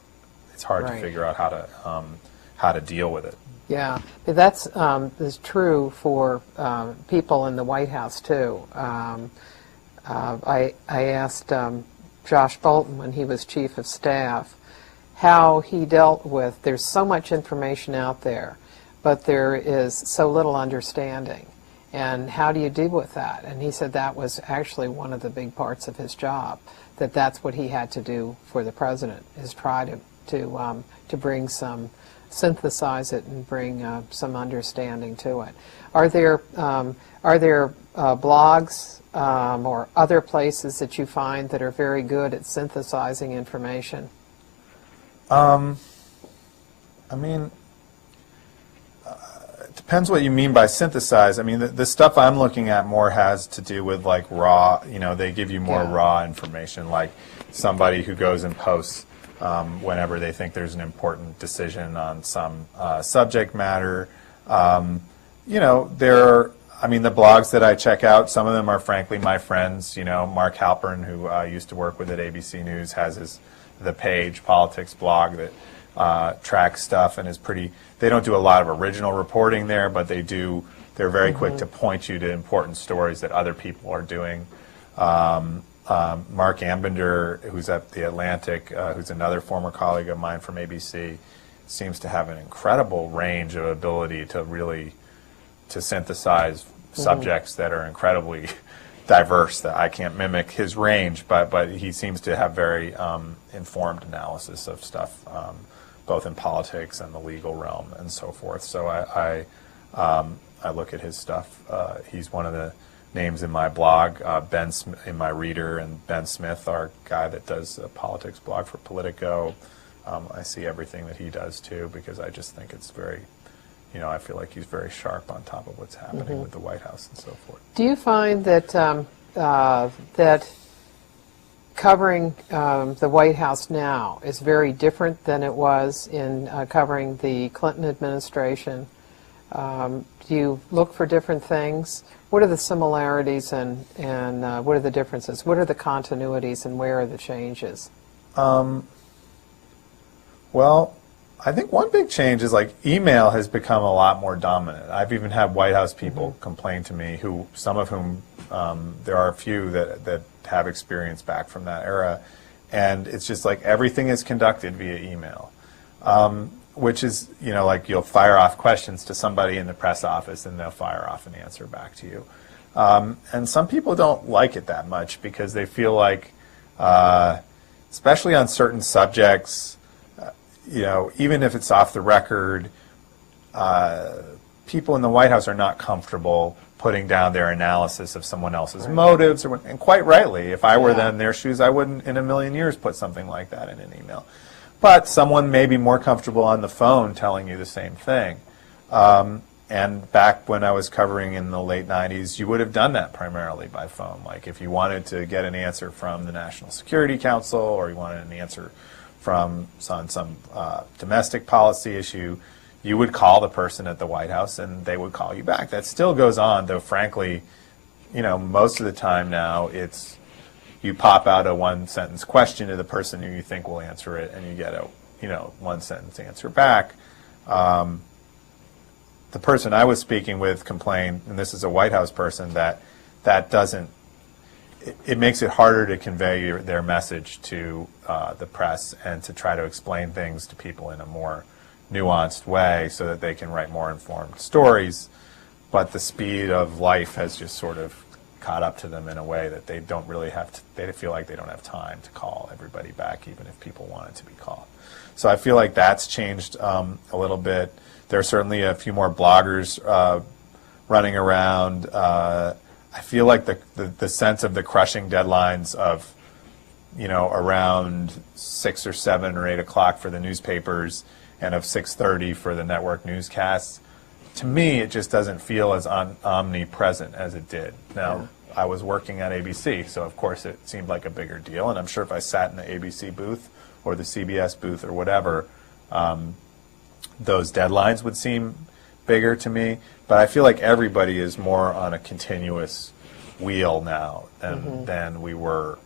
It's hard to Right. figure out how to deal with it. Yeah, that's is true for people in the White House too. I asked Josh Bolton when he was chief of staff how he dealt with. There's so much information out there, but there is so little understanding. And how do you deal with that? And he said that was actually one of the big parts of his job. That's what he had to do for the president, is try to bring some, synthesize it and bring some understanding to it. Are there blogs or other places that you find that are very good at synthesizing information? I mean, it depends what you mean by synthesize. I mean, the stuff I'm looking at more has to do with like raw, they give you more Yeah. raw information, like somebody who goes and posts whenever they think there's an important decision on some subject matter. The blogs that I check out, some of them are frankly my friends. Mark Halpern, who used to work with at ABC News, has The Page politics blog that tracks stuff and is pretty. They don't do a lot of original reporting there, but they're very quick to point you to important stories that other people are doing. Mark Ambender, who's at The Atlantic, who's another former colleague of mine from ABC, seems to have an incredible range of ability to synthesize subjects that are incredibly diverse, that I can't mimic his range, but he seems to have very informed analysis of stuff, both in politics and the legal realm and so forth. So I look at his stuff. He's one of the names in my blog, in my reader, and Ben Smith, our guy that does a politics blog for Politico. I see everything that he does too, because I just think it's very, I feel like he's very sharp on top of what's happening with the White House and so forth. Do you find that that covering the White House now is very different than it was in covering the Clinton administration? Do you look for different things? What are the similarities and what are the differences? What are the continuities and where are the changes? Well, I think one big change is like email has become a lot more dominant. I've even had White House people complain to me, some of whom, there are a few that have experience back from that era, and it's just like everything is conducted via email, which is, like you'll fire off questions to somebody in the press office and they'll fire off an answer back to you. And some people don't like it that much because they feel like, especially on certain subjects, even if it's off the record, people in the White House are not comfortable putting down their analysis of someone else's motives, and quite rightly. If I were then in their shoes, I wouldn't in a million years put something like that in an email. But someone may be more comfortable on the phone telling you the same thing. And back when I was covering in the late 90s, you would have done that primarily by phone. Like if you wanted to get an answer from the National Security Council, or you wanted an answer from some domestic policy issue, you would call the person at the White House and they would call you back. That still goes on, though frankly, most of the time now it's you pop out a one-sentence question to the person who you think will answer it, and you get a one-sentence answer back. The person I was speaking with complained, and this is a White House person, that doesn't. It makes it harder to convey their message to the press and to try to explain things to people in a more nuanced way so that they can write more informed stories. But the speed of life has just sort of caught up to them in a way that they don't really have to, they feel like they don't have time to call everybody back, even if people wanted to be called. So I feel like that's changed a little bit. There are certainly a few more bloggers running around. I feel like the sense of the crushing deadlines of, around 6 or 7 or 8 o'clock for the newspapers and of 6:30 for the network newscasts, to me, it just doesn't feel as omnipresent as it did. Now, I was working at ABC, so of course it seemed like a bigger deal. And I'm sure if I sat in the ABC booth or the CBS booth or whatever, those deadlines would seem bigger to me. But I feel like everybody is more on a continuous wheel now than we were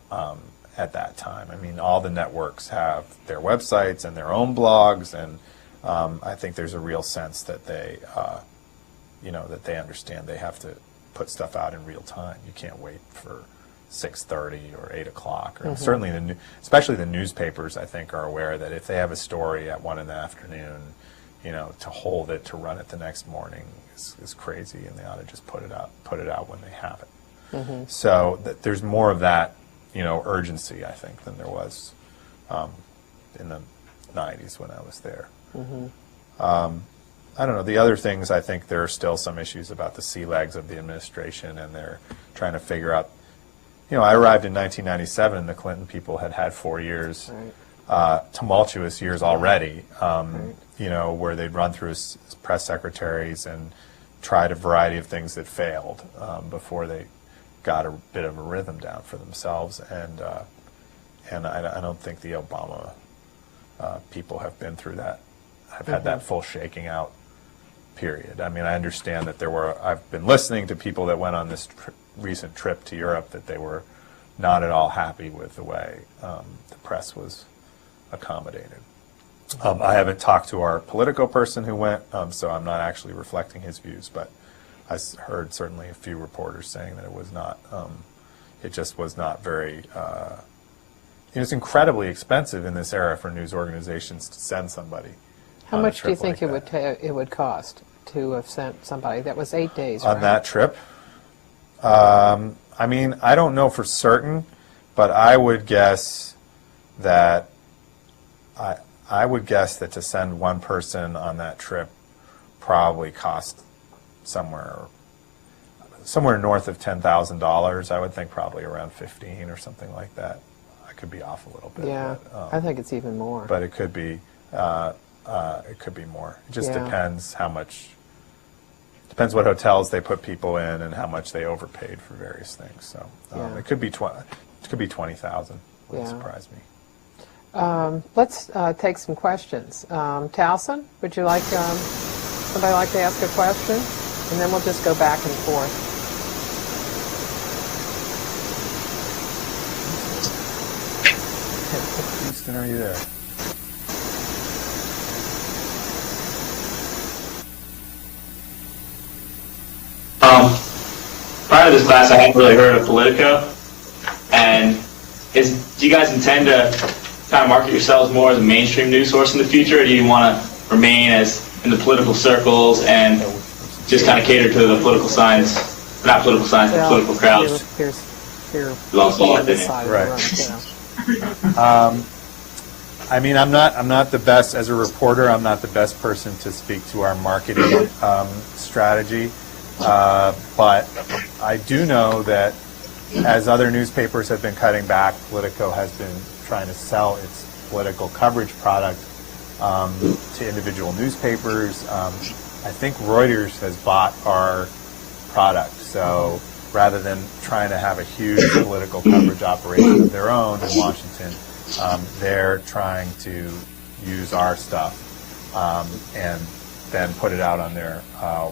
at that time. I mean, all the networks have their websites and their own blogs, and I think there's a real sense that they, that they understand they have to put stuff out in real time. You can't wait for 6:30 or 8 o'clock. Or certainly, especially the newspapers, I think, are aware that if they have a story at 1 in the afternoon, to hold it, to run it the next morning is crazy, and they ought to just put it out when they have it. So there's more of that, urgency, I think, than there was in the 90s when I was there. I don't know. The other things, I think there are still some issues about the sea legs of the administration, and they're trying to figure out. I arrived in 1997, and the Clinton people had 4 years, tumultuous years already, where they'd run through as press secretaries and tried a variety of things that failed before they got a bit of a rhythm down for themselves. And I don't think the Obama people have been through that, have had that full shaking out period. I mean, I understand that I've been listening to people that went on this recent trip to Europe that they were not at all happy with the way the press was accommodated. I haven't talked to our Politico person who went, so I'm not actually reflecting his views, but I heard certainly a few reporters saying that it was not, it just was not very, it's incredibly expensive in this era for news organizations to send somebody. How much do you think it would cost to have sent somebody? That was 8 days, on right? that trip? I mean, I don't know for certain, but I would guess that to send one person on that trip probably cost somewhere north of $10,000. I would think probably around 15 or something like that. I could be off a little bit. Yeah, but, I think it's even more. But it could be more. It just depends how much. Depends what hotels they put people in and how much they overpaid for various things. So it could be 20,000. Wouldn't surprise me. Let's take some questions. Towson, would you like somebody like to ask a question? And then we'll just go back and forth. Houston, are you there? Prior to this class, I hadn't really heard of Politico. And do you guys intend to kind of market yourselves more as a mainstream news source in the future, or do you want to remain as in the political circles and just kind of cater to the political science, not political science, but political crowds? Here's people on this side right. of the room, I mean, I'm not the best as a reporter. I'm not the best person to speak to our marketing strategy, but I do know that as other newspapers have been cutting back, Politico has been trying to sell its political coverage product to individual newspapers. I think Reuters has bought our product, so rather than trying to have a huge political coverage operation of their own in Washington, they're trying to use our stuff and then put it out on their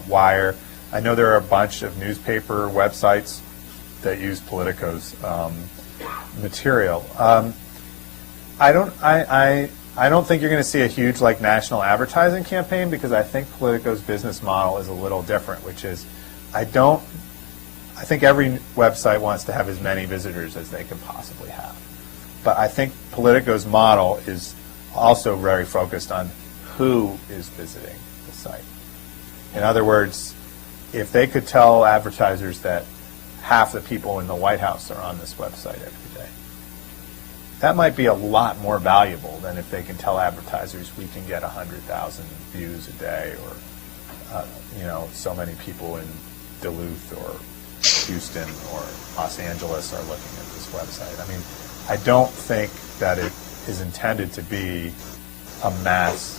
wire. I know there are a bunch of newspaper websites that use Politico's material. I don't think you're going to see a huge national advertising campaign, because I think Politico's business model is a little different, which is I think every website wants to have as many visitors as they can possibly have. But I think Politico's model is also very focused on who is visiting the site. In other words, if they could tell advertisers that half the people in the White House are on this website every day, that might be a lot more valuable than if they can tell advertisers we can get 100,000 views a day, or so many people in Duluth or Houston or Los Angeles are looking at this website. I mean, I don't think that it is intended to be a mass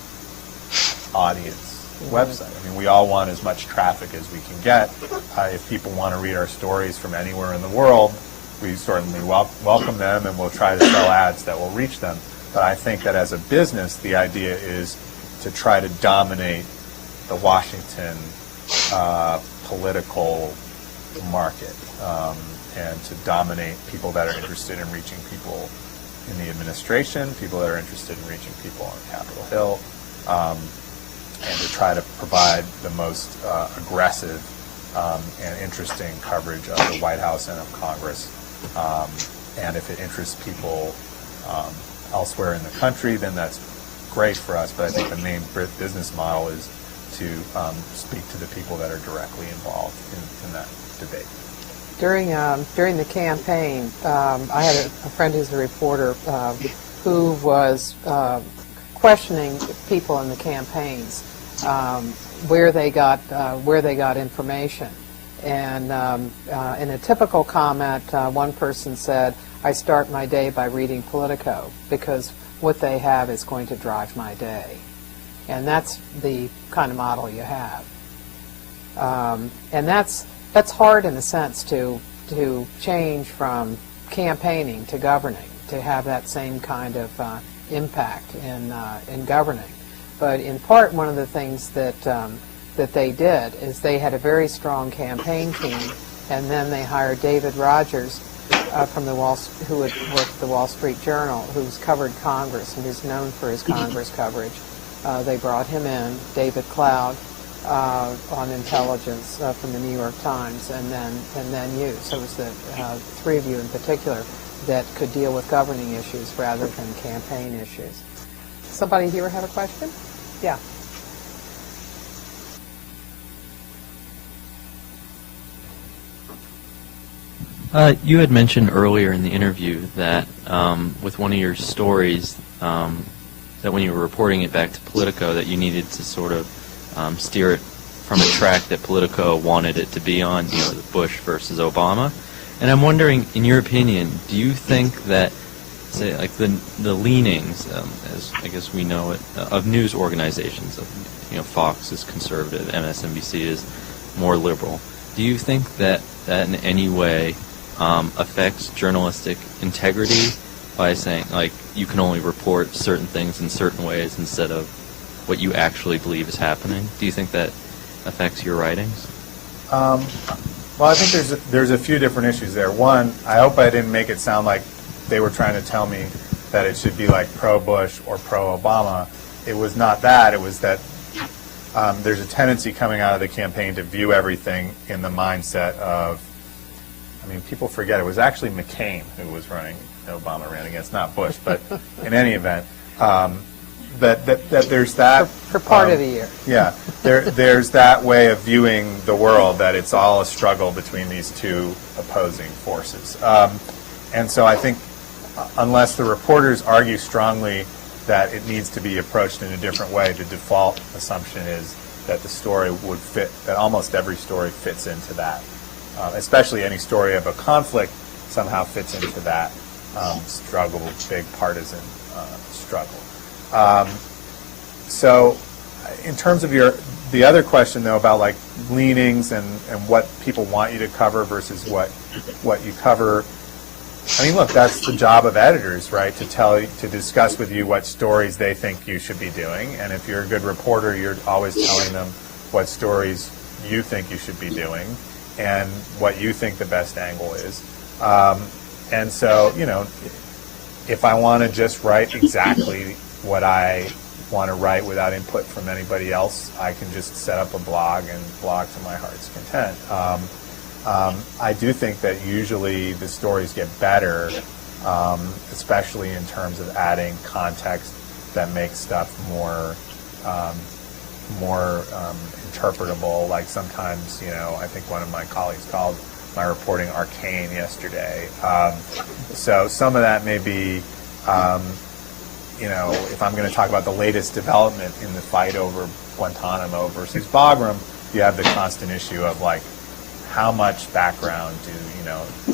audience website. I mean, we all want as much traffic as we can get. If people want to read our stories from anywhere in the world, we certainly welcome them, and we'll try to sell ads that will reach them. But I think that as a business, the idea is to try to dominate the Washington political market, and to dominate people that are interested in reaching people in the administration, people that are interested in reaching people on Capitol Hill, and to try to provide the most aggressive and interesting coverage of the White House and of Congress. And if it interests people elsewhere in the country, then that's great for us. But I think the main business model is to speak to the people that are directly involved in that debate. During the campaign, I had a friend who's a reporter who was questioning people in the campaigns, where they got information. And in a typical comment, one person said, "I start my day by reading Politico because what they have is going to drive my day." And that's the kind of model you have. And that's hard in a sense to change from campaigning to governing, to have that same kind of impact in governing. But in part, one of the things that they did is they had a very strong campaign team, and then they hired David Rogers from who had worked at the Wall Street Journal, who's covered Congress and who's known for his Congress coverage. They brought him in, David Cloud, on intelligence from the New York Times, and then you. So it was the three of you in particular that could deal with governing issues rather than campaign issues. Somebody here have a question? Yeah. You had mentioned earlier in the interview that with one of your stories, that when you were reporting it back to Politico, that you needed to sort of steer it from a track that Politico wanted it to be on, you know, the Bush versus Obama. And I'm wondering, in your opinion, do you think that, say, like the leanings, as I guess we know it, of news organizations, you know, Fox is conservative, MSNBC is more liberal. Do you think that in any way affects journalistic integrity by saying, like, you can only report certain things in certain ways instead of what you actually believe is happening? Do you think that affects your writings? Well, I think there's a few different issues there. One, I hope I didn't make it sound like they were trying to tell me that it should be like pro-Bush or pro-Obama. It was not that. It was that there's a tendency coming out of the campaign to view everything in the mindset of, I mean, people forget it was actually McCain who was running. Obama ran against, not Bush, but in any event, that there's that for part of the year. Yeah, there's that way of viewing the world, that it's all a struggle between these two opposing forces. And so I think unless the reporters argue strongly that it needs to be approached in a different way, the default assumption is that the story would fit, that almost every story fits into that. Especially any story of a conflict somehow fits into that struggle, big partisan struggle. So in terms of the other question, though, about like leanings and what people want you to cover versus what you cover, I mean, look, that's the job of editors, right? To discuss with you what stories they think you should be doing, and if you're a good reporter, you're always telling them what stories you think you should be doing and what you think the best angle is. And so, you know, if I want to just write exactly what I want to write without input from anybody else, I can just set up a blog and blog to my heart's content. I do think that usually the stories get better, especially in terms of adding context that makes stuff more interpretable. Like sometimes, you know, I think one of my colleagues called my reporting arcane yesterday. So some of that may be, you know, if I'm going to talk about the latest development in the fight over Guantanamo versus Bagram, you have the constant issue of like, how much background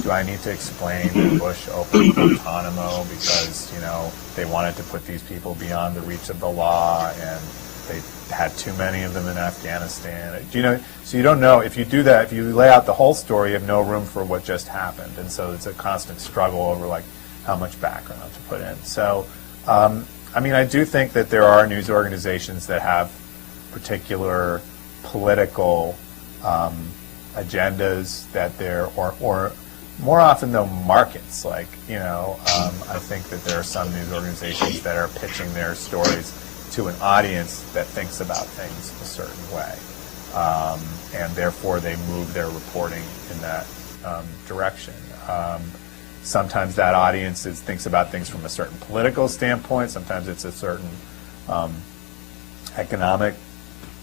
do I need to explain that Bush opened Guantanamo because, you know, they wanted to put these people beyond the reach of the law, and they had too many of them in Afghanistan. So you don't know, if you do that, if you lay out the whole story, you have no room for what just happened. And so it's a constant struggle over like how much background to put in. So, I mean, I do think that there are news organizations that have particular political agendas that they're, or more often though, markets. Like, I think that there are some news organizations that are pitching their stories to an audience that thinks about things a certain way. And therefore they move their reporting in that direction. Sometimes that audience thinks about things from a certain political standpoint. Sometimes it's a certain economic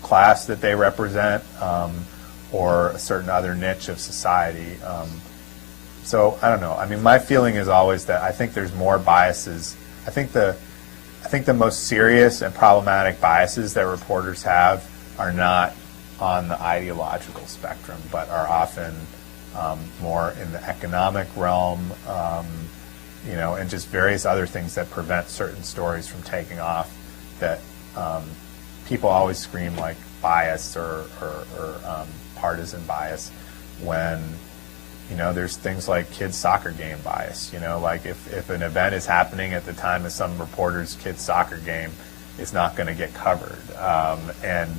class that they represent, or a certain other niche of society. So I don't know. I mean, my feeling is always that I think there's more biases. I think the most serious and problematic biases that reporters have are not on the ideological spectrum, but are often more in the economic realm, and just various other things that prevent certain stories from taking off, that people always scream like bias or partisan bias when there's things like kids' soccer game bias. Like if an event is happening at the time of some reporter's kids' soccer game, it's not going to get covered. And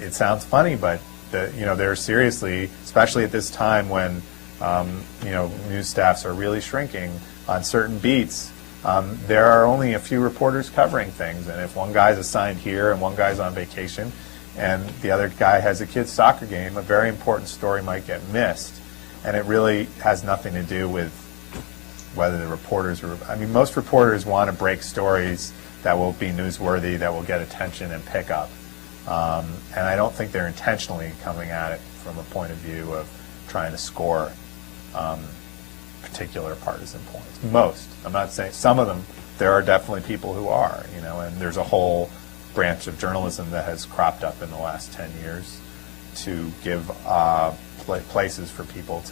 it sounds funny, but they're seriously, especially at this time when news staffs are really shrinking on certain beats. There are only a few reporters covering things, and if one guy's assigned here and one guy's on vacation, and the other guy has a kid's soccer game, a very important story might get missed. And it really has nothing to do with whether the reporters are, I mean, most reporters want to break stories that will be newsworthy, that will get attention and pick up. And I don't think they're intentionally coming at it from a point of view of trying to score particular partisan points. Most. I'm not saying, some of them, there are definitely people who are, and there's a whole branch of journalism that has cropped up in the last 10 years to give places for people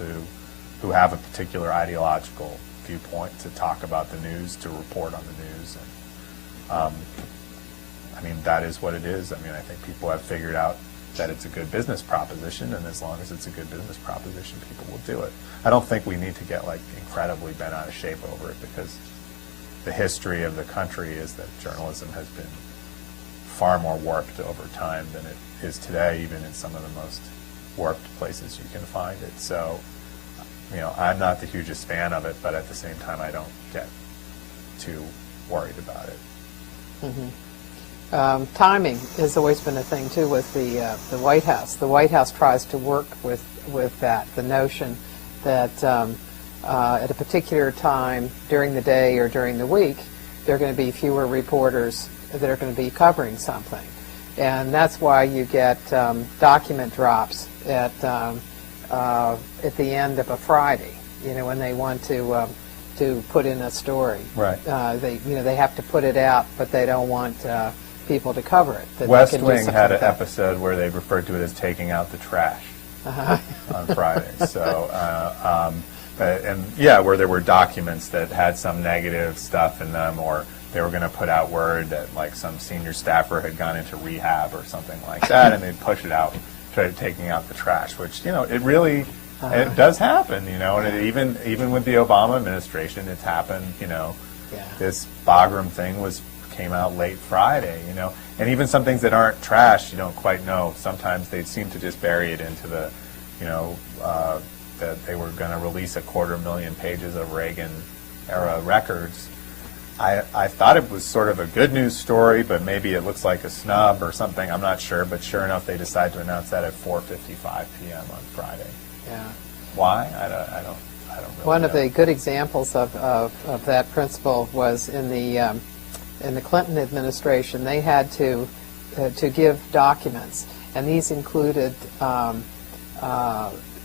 who have a particular ideological viewpoint to talk about the news, to report on the news. And I mean, that is what it is. I mean, I think people have figured out that it's a good business proposition, and as long as it's a good business proposition, people will do it. I don't think we need to get like incredibly bent out of shape over it, because the history of the country is that journalism has been far more warped over time than it is today, even in some of the most warped places you can find it. So, I'm not the hugest fan of it, but at the same time, I don't get too worried about it. Mm-hmm. Timing has always been a thing too with the White House. The White House tries to work with that, the notion that at a particular time during the day or during the week, there are going to be fewer reporters that are going to be covering something. And that's why you get document drops at the end of a Friday, when they want to put in a story. Right. They have to put it out, but they don't want people to cover it. That West Wing had an episode where they referred to it as taking out the trash on Friday. So, where there were documents that had some negative stuff in them, or they were going to put out word that like some senior staffer had gone into rehab or something like that, and they'd push it out, try taking out the trash, which, it really, it does happen, and even with the Obama administration, it's happened, This Bagram thing came out late Friday, and even some things that aren't trash, you don't quite know. Sometimes they seem to just bury it into the, that they were going to release 250,000 pages of Reagan-era records. I thought it was sort of a good news story, but maybe it looks like a snub or something. I'm not sure, but sure enough, they decided to announce that at 4:55 p.m. on Friday. Yeah. Why? I don't really One know. of the good examples of that principle was in the Clinton administration. They had to give documents, and these included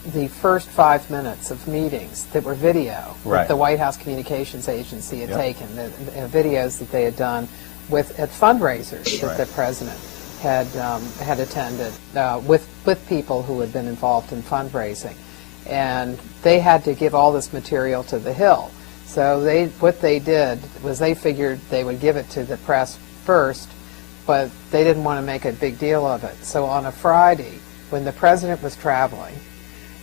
the first 5 minutes of meetings that were video Right. that the White House Communications Agency had Yep. taken, the videos that they had done at fundraisers that Right. the president had attended with people who had been involved in fundraising. And they had to give all this material to the Hill. So what they did was they figured they would give it to the press first, but they didn't want to make a big deal of it. So on a Friday, when the president was traveling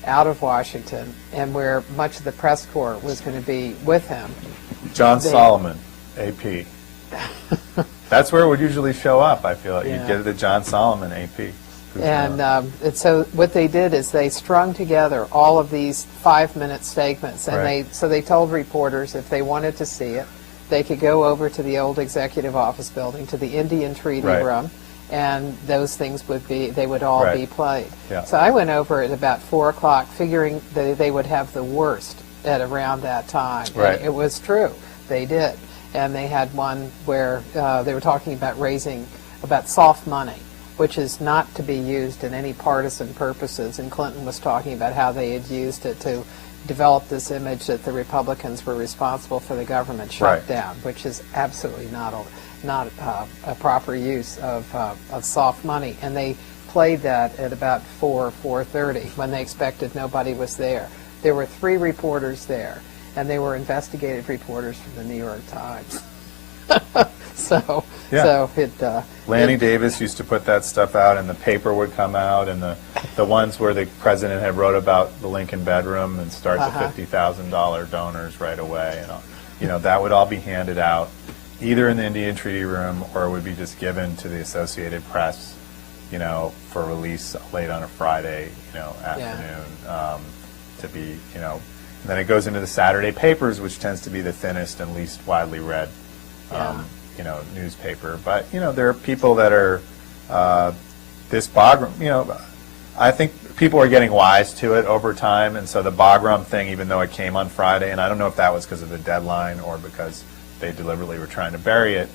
out of Washington and where much of the press corps was going to be with him. John Solomon, AP. That's where it would usually show up, I feel like. Yeah. You'd get it at John Solomon, AP. And so what they did is they strung together all of these 5-minute statements, and Right. they told reporters if they wanted to see it, they could go over to the old executive office building, to the Indian Treaty Right. Room, and those things they would all Right. be played. Yeah. So I went over at about 4 o'clock, figuring that they would have the worst at around that time. Right. And it was true. They did. And they had one where they were talking about soft money, which is not to be used in any partisan purposes. And Clinton was talking about how they had used it to develop this image that the Republicans were responsible for the government shutdown, which is absolutely not a proper use of soft money. And they played that at about 4:30 when they expected nobody was there. There were 3 reporters there, and they were investigative reporters from the New York Times. So Lanny Davis used to put that stuff out, and the paper would come out, and the ones where the president had wrote about the Lincoln bedroom and start the $50,000 donors right away, and that would all be handed out either in the Indian Treaty Room or it would be just given to the Associated Press, for release late on a Friday, afternoon, to be, and then it goes into the Saturday papers, which tends to be the thinnest and least widely read. Newspaper. But, there are people that are this Bagram, I think people are getting wise to it over time, and so the Bagram thing, even though it came on Friday, and I don't know if that was because of the deadline or because they deliberately were trying to bury it,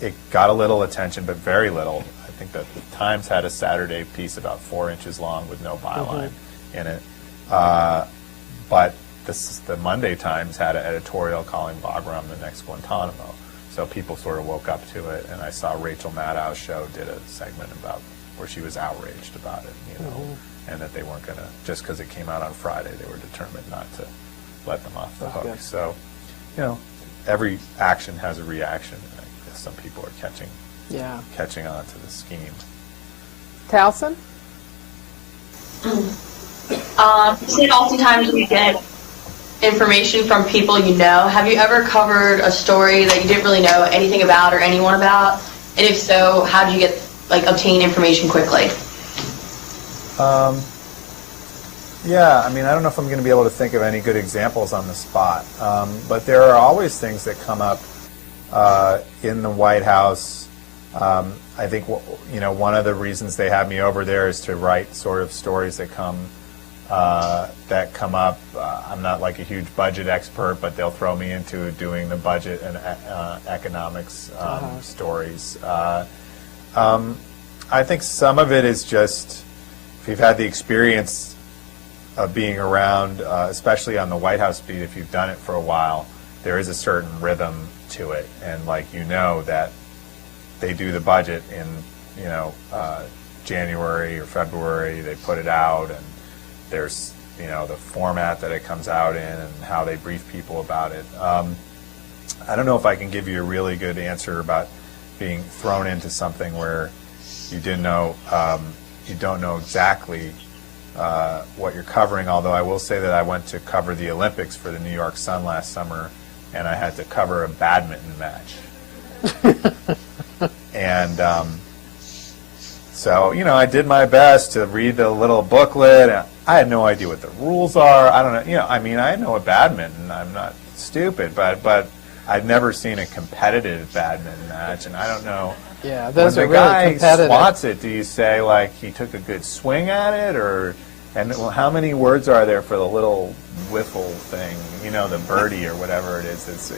it got a little attention, but very little. I think that the Times had a Saturday piece about 4 inches long with no byline in it. But the Monday Times had an editorial calling Bagram the next Guantanamo. So people sort of woke up to it, and I saw Rachel Maddow's show did a segment about where she was outraged about it, and that they weren't going to, just because it came out on Friday, they were determined not to let them off the hook. Good. So, every action has a reaction, and I guess some people are catching on to the scheme. Towson? You said oftentimes we get information from people you know. Have you ever covered a story that you didn't really know anything about or anyone about? And if so, how did you obtain information quickly? Yeah, I mean, I don't know if I'm going to be able to think of any good examples on the spot, but there are always things that come up in the White House. I think one of the reasons they have me over there is to write sort of stories that come up. I'm not like a huge budget expert, but they'll throw me into doing the budget and economics stories. I think some of it is just, if you've had the experience of being around, especially on the White House beat, if you've done it for a while, there is a certain rhythm to it, and that they do the budget in January or February, they put it out, and there's the format that it comes out in and how they brief people about it. I don't know if I can give you a really good answer about being thrown into something where you don't know exactly what you're covering, although I will say that I went to cover the Olympics for the New York Sun last summer, and I had to cover a badminton match. And so, I did my best to read the little booklet. I had no idea what the rules are. I don't know. I know what badminton. I'm not stupid, but I'd never seen a competitive badminton match, and I don't know. Yeah, those when are the really guy competitive. swats it, do you say he took a good swing at it, and how many words are there for the little wiffle thing? The birdie or whatever it is. It's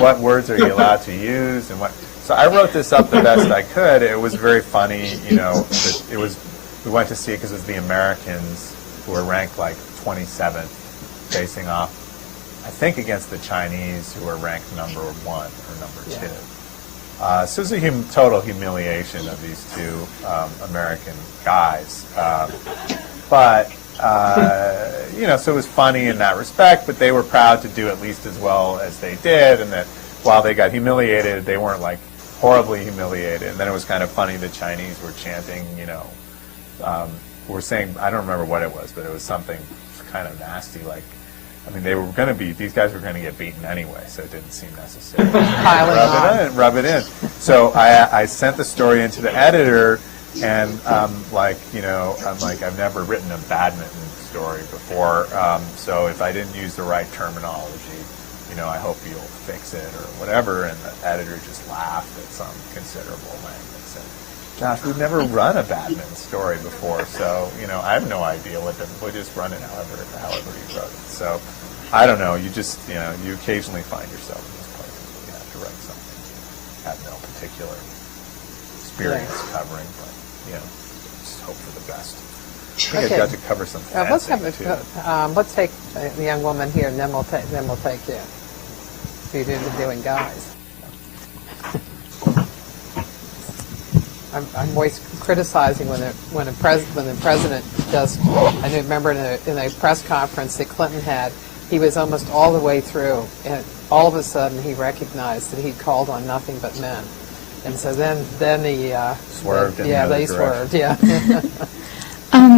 what words are you allowed to use and what? So I wrote this up the best I could. It was very funny. It was. We went to see it because it was the Americans who were ranked 27th, facing off, I think, against the Chinese who were ranked number 1 or number 2. So it was a total humiliation of these two American guys. So it was funny in that respect, but they were proud to do at least as well as they did, and that while they got humiliated, they weren't like horribly humiliated. And then it was kind of funny. The Chinese were chanting, were saying, I don't remember what it was, but it was something kind of nasty. Like, I mean, these guys were going to get beaten anyway, so it didn't seem necessary. Rub it in. So I sent the story into the editor, and I've never written a badminton story before, so if I didn't use the right terminology, I hope you'll fix it or whatever. And the editor just laughed at some considerable length and said, Josh, we've never run a badminton story before, so, I have no idea we'll just run it however you wrote it. So, I don't know, you just, you occasionally find yourself in this place where you have to write something you have no particular experience covering, but, just hope for the best. I think I got to cover some let's take the young woman here, and then we'll take you. So you've been doing guys. I'm always criticizing when the president does. I remember in a press conference that Clinton had, he was almost all the way through, and all of a sudden he recognized that he'd called on nothing but men, and so then he swerved. They swerved. Yeah.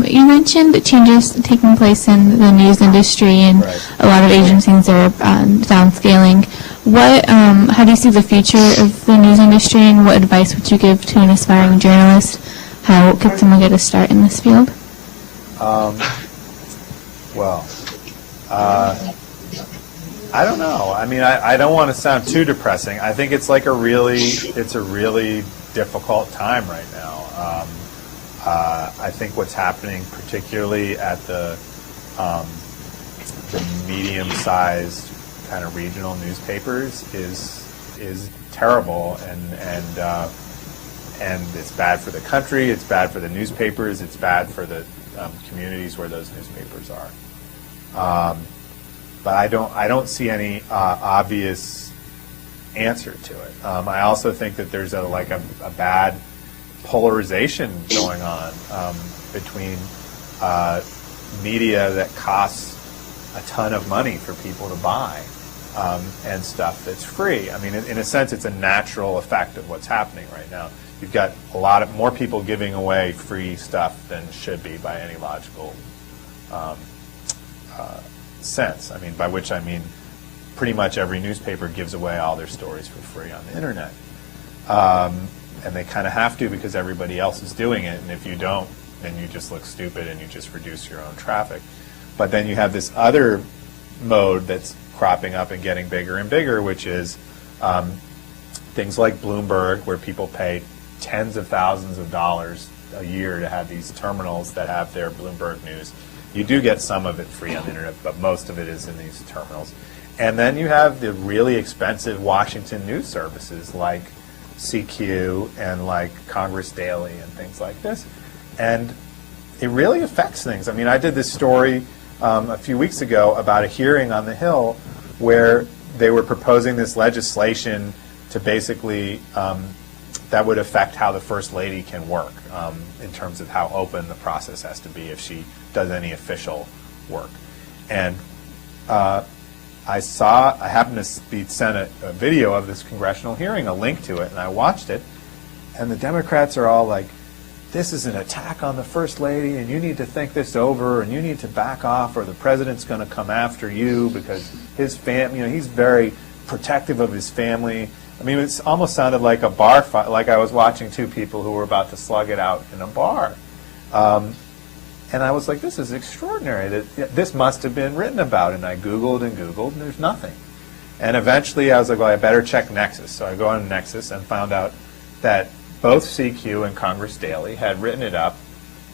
You mentioned the changes taking place in the news industry, and a lot of agencies are downscaling. How do you see the future of the news industry, and what advice would you give to an aspiring journalist? How could someone get a start in this field? I don't know. I mean, I don't want to sound too depressing. I think it's a really difficult time right now. I think what's happening, particularly at the medium-sized kind of regional newspapers, is terrible, and it's bad for the country. It's bad for the newspapers. It's bad for the communities where those newspapers are. But I don't see any obvious answer to it. I also think that there's a bad polarization going on between media that costs a ton of money for people to buy and stuff that's free. I mean, in a sense, it's a natural effect of what's happening right now. You've got more people giving away free stuff than should be by any logical sense. I mean, by which I mean pretty much every newspaper gives away all their stories for free on the internet. And they kind of have to because everybody else is doing it, and if you don't, then you just look stupid and you just reduce your own traffic. But then you have this other mode that's cropping up and getting bigger and bigger, which is things like Bloomberg, where people pay tens of thousands of dollars a year to have these terminals that have their Bloomberg news. You do get some of it free on the internet, but most of it is in these terminals. And then you have the really expensive Washington news services like CQ and like Congress Daily and things like this. And it really affects things. I mean, I did this story a few weeks ago about a hearing on the Hill where they were proposing this legislation to basically that would affect how the First Lady can work in terms of how open the process has to be if she does any official work. And I happened to be sent a video of this congressional hearing, a link to it, and I watched it, and the Democrats are all like, this is an attack on the First Lady, and you need to think this over, and you need to back off, or the president's going to come after you because his he's very protective of his family. I mean, it almost sounded like a bar fight, like I was watching two people who were about to slug it out in a bar. And I was like, this is extraordinary. This must have been written about. And I Googled and Googled, and there's nothing. And eventually I was like, well, I better check Nexus. So I go on Nexus and found out that both CQ and Congress Daily had written it up,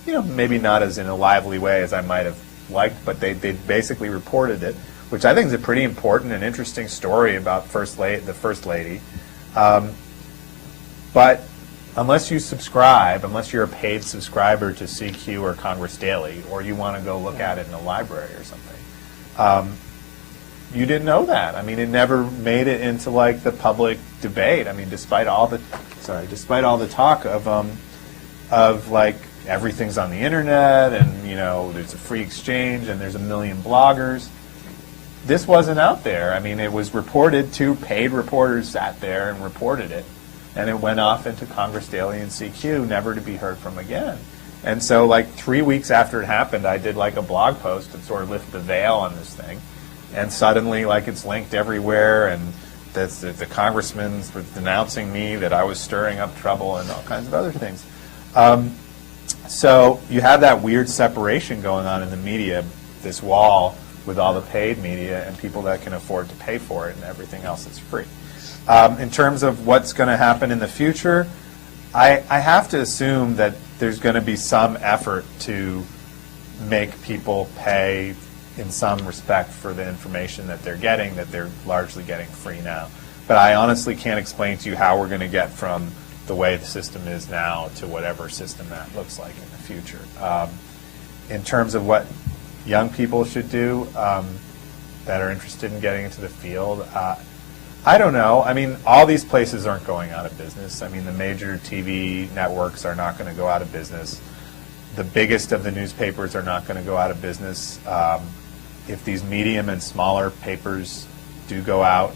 maybe not as in a lively way as I might have liked, but they basically reported it, which I think is a pretty important and interesting story about the First Lady. But unless you subscribe, unless you're a paid subscriber to CQ or Congress Daily, or you want to go look at it in a library or something, you didn't know that. I mean, it never made it into like the public debate. I mean, despite all the talk of like everything's on the internet and there's a free exchange and there's a million bloggers, this wasn't out there. I mean, it was reported. 2 paid reporters sat there and reported it, and it went off into Congress Daily and CQ, never to be heard from again. And so, like 3 weeks after it happened, I did like a blog post to sort of lift the veil on this thing, and suddenly, like, it's linked everywhere, and the congressman was denouncing me that I was stirring up trouble and all kinds of other things. So you have that weird separation going on in the media, this wall with all the paid media and people that can afford to pay for it and everything else that's free. In terms of what's going to happen in the future, I have to assume that there's going to be some effort to make people pay in some respect for the information that they're largely getting free now. But I honestly can't explain to you how we're going to get from the way the system is now to whatever system that looks like in the future. In terms of what young people should do that are interested in getting into the field, I don't know. I mean, all these places aren't going out of business. I mean, the major TV networks are not going to go out of business. The biggest of the newspapers are not going to go out of business. If these medium and smaller papers do go out,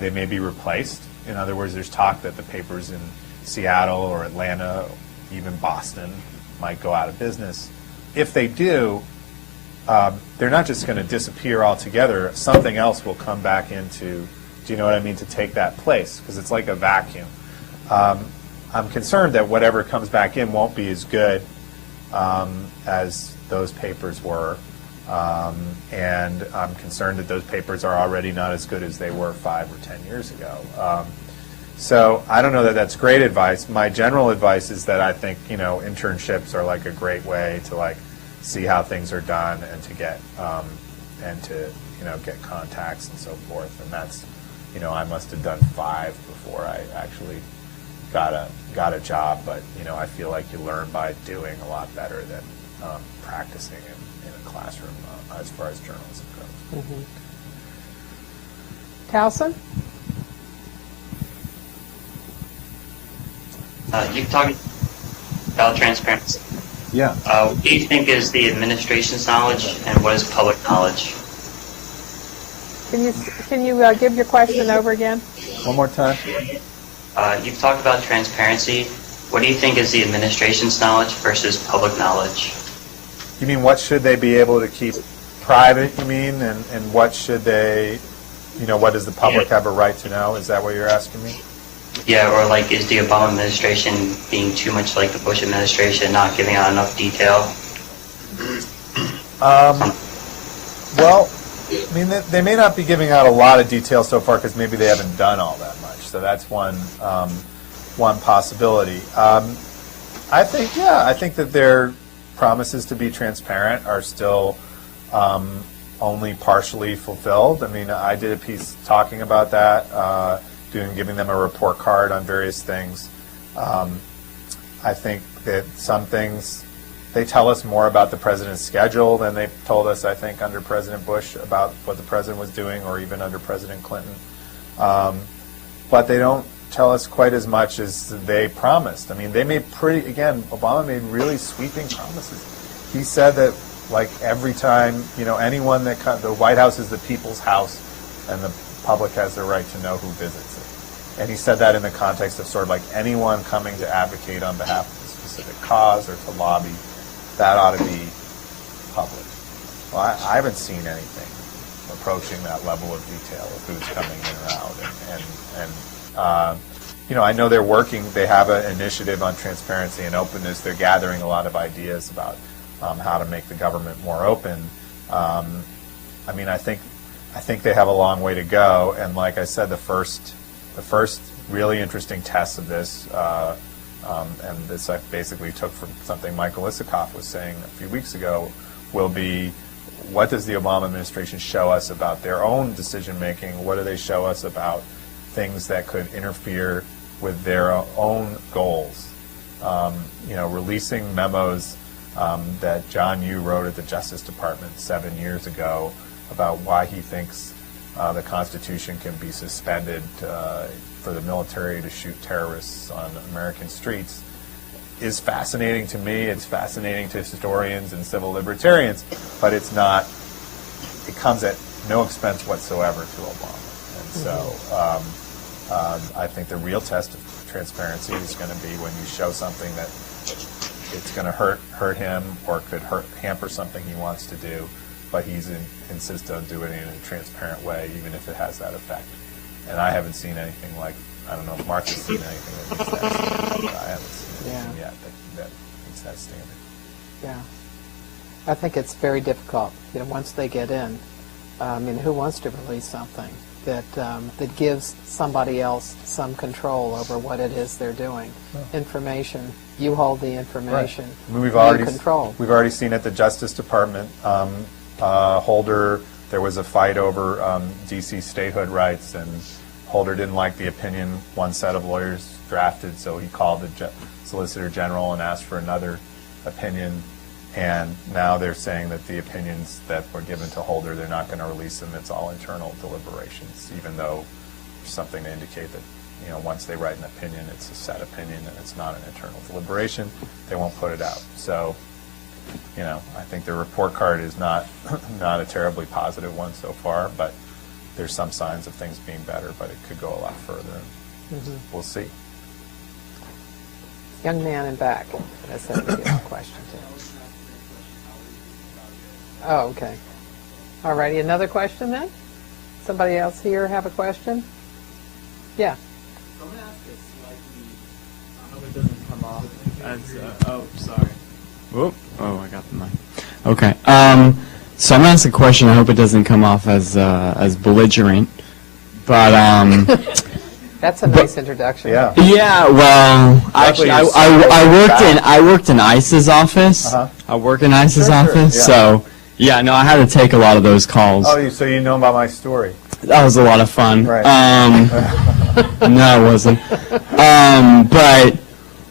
they may be replaced. In other words, there's talk that the papers in Seattle or Atlanta, even Boston, might go out of business. If they do, they're not just going to disappear altogether. Something else will come back into, do you know what I mean, to take that place, because it's like a vacuum. I'm concerned that whatever comes back in won't be as good as those papers were. And I'm concerned that those papers are already not as good as they were 5 or 10 years ago. So I don't know that that's great advice. My general advice is that I think, internships are like a great way to like see how things are done and to get get contacts and so forth. And that's, I must have done 5 before I actually got a job. But I feel like you learn by doing a lot better than practicing in a classroom as far as journalism goes. Mm-hmm. Towson? You've talked about transparency. Yeah. What do you think is the administration's knowledge, and what is public knowledge? Can you give your question over again? One more time. You've talked about transparency. What do you think is the administration's knowledge versus public knowledge? You mean what should they be able to keep private, you mean? And what should they, what does the public have a right to know? Is that what you're asking me? Yeah, or like, is the Obama administration being too much like the Bush administration, not giving out enough detail? Well, I mean, they may not be giving out a lot of detail so far because maybe they haven't done all that much. So that's one possibility. I think that their promises to be transparent are still only partially fulfilled. I mean, I did a piece talking about that. Giving them a report card on various things. I think that some things, they tell us more about the president's schedule than they told us, I think, under President Bush about what the president was doing, or even under President Clinton. But they don't tell us quite as much as they promised. I mean, they made Obama made really sweeping promises. He said that, like, every time, anyone that the White House is the people's house, and the public has the right to know who visits it. And he said that in the context of sort of like anyone coming to advocate on behalf of a specific cause or to lobby, that ought to be public. Well, I haven't seen anything approaching that level of detail of who's coming in or out. And I know they're working, they have an initiative on transparency and openness. They're gathering a lot of ideas about how to make the government more open. I mean, I think they have a long way to go, and like I said, the first really interesting test of this, and this I basically took from something Michael Isikoff was saying a few weeks ago, will be, what does the Obama administration show us about their own decision making? What do they show us about things that could interfere with their own goals? Releasing memos that John Yoo wrote at the Justice Department 7 years ago about why he thinks the Constitution can be suspended for the military to shoot terrorists on American streets is fascinating to me. It's fascinating to historians and civil libertarians, but it's not. It comes at no expense whatsoever to Obama. And so I think the real test of transparency is going to be when you show something that it's going to hurt him or could hamper something he wants to do, but he's insists on doing it in a transparent way, even if it has that effect. And I haven't seen anything like, I don't know if Mark has seen anything that meets that standard, but I haven't seen anything yet that meets that standard. Yeah. I think it's very difficult, once they get in. Who wants to release something that gives somebody else some control over what it is they're doing? Information, you hold the information, Right. you control. We've already seen at the Justice Department, Holder, there was a fight over D.C. statehood rights, and Holder didn't like the opinion one set of lawyers drafted, so he called the Solicitor General and asked for another opinion. And now they're saying that the opinions that were given to Holder, they're not going to release them. It's all internal deliberations, even though there's something to indicate that, once they write an opinion, it's a set opinion and it's not an internal deliberation. They won't put it out. So, I think the report card is not a terribly positive one so far, but there's some signs of things being better, but it could go a lot further. And we'll see. Young man in back. I said we get a question too. Oh, okay. All righty. Another question then? Somebody else here have a question? Yeah. I'm going to ask this slightly, I hope it doesn't come off as, oh, sorry. Whoop. Oh, I got the mic. Okay. So I'm going to ask a question, I hope it doesn't come off as belligerent, but, That's a nice introduction. Yeah. yeah, well, actually, I worked in ICE's office. I work in ICE's office, yeah. so, yeah, no, I had to take a lot of those calls. Oh, so you know about my story. That was a lot of fun. Right. No, it wasn't.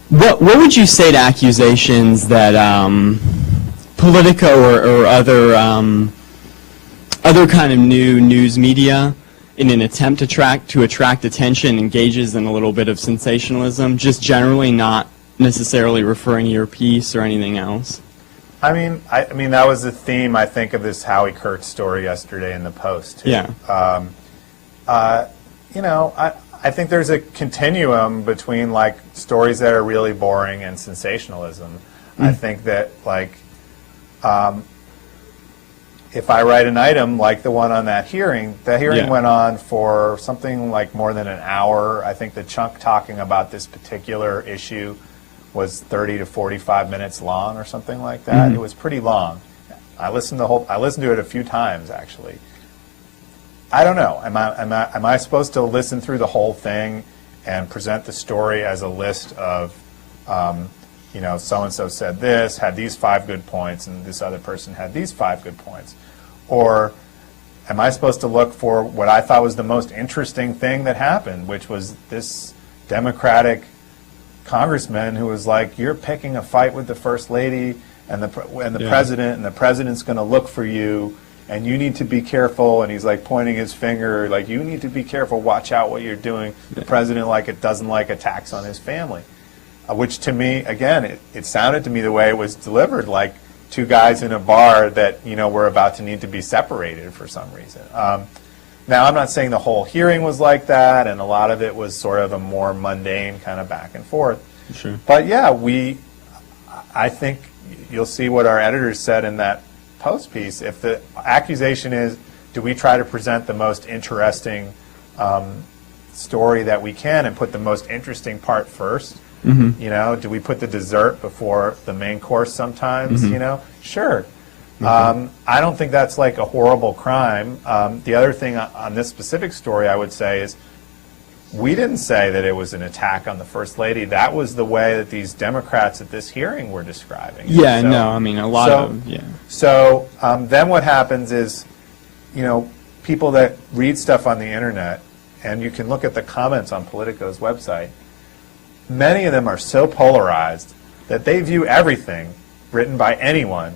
But what would you say to accusations that Politico or other kind of new news media, in an attempt to attract attention, engages in a little bit of sensationalism, just generally not necessarily referring to your piece or anything else? I mean, that was the theme, I think, of this Howie Kurtz story yesterday in the Post, too. Yeah. I think there's a continuum between, like, stories that are really boring and sensationalism. I think that, like, if I write an item like the one on that hearing, the hearing went on for something like more than an hour. I think the chunk talking about this particular issue was 30 to 45 minutes long or something like that. It was pretty long. I listened to it a few times, actually. I don't know. Am I supposed to listen through the whole thing and present the story as a list of, so-and-so said this, had these 5 good points, and this other person had these 5 good points? Or am I supposed to look for what I thought was the most interesting thing that happened, which was this Democratic congressman who was like, you're picking a fight with the First Lady and the President, and the President's going to look for you, and you need to be careful, and he's like pointing his finger, like, you need to be careful, watch out what you're doing. The President doesn't like attacks on his family. Which to me, again, it sounded to me the way it was delivered, like two guys in a bar that, were about to need to be separated for some reason. Now, I'm not saying the whole hearing was like that, and a lot of it was sort of a more mundane kind of back and forth. Sure. But yeah, I think you'll see what our editors said in that Post piece. If the accusation is, do we try to present the most interesting story that we can and put the most interesting part first? Do we put the dessert before the main course sometimes? Sure. I don't think that's like a horrible crime. The other thing on this specific story I would say is we didn't say that it was an attack on the First Lady. That was the way that these Democrats at this hearing were describing it. Yeah, a lot of, yeah. So then what happens is, people that read stuff on the internet, and you can look at the comments on Politico's website, many of them are so polarized that they view everything written by anyone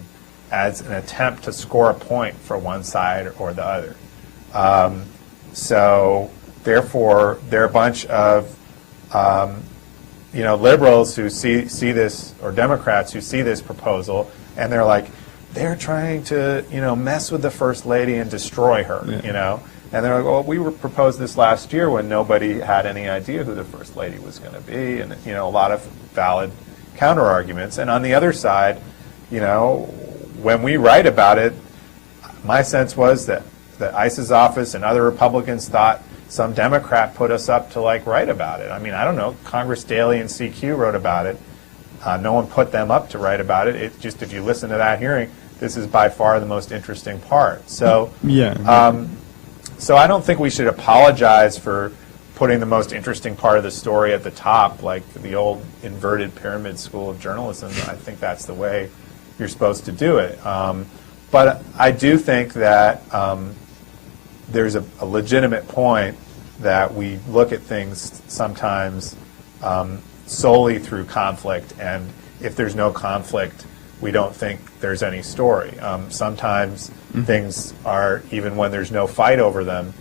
as an attempt to score a point for one side or the other. So therefore, there are a bunch of liberals who see this, or Democrats who see this proposal, and they're like, they're trying to, mess with the first lady and destroy her, And they're like, well, we proposed this last year when nobody had any idea who the first lady was going to be, and a lot of valid counter arguments. And on the other side, when we write about it, my sense was that ICE's office and other Republicans thought some Democrat put us up to write about it. I mean, I don't know. Congress Daily and CQ wrote about it. No one put them up to write about it. It just, if you listen to that hearing, this is by far the most interesting part. So, so I don't think we should apologize for putting the most interesting part of the story at the top, like the old inverted pyramid school of journalism. I think that's the way you're supposed to do it. But I do think that there's a legitimate point that we look at things sometimes solely through conflict, and if there's no conflict, we don't think there's any story. Sometimes things are, even when there's no fight over them,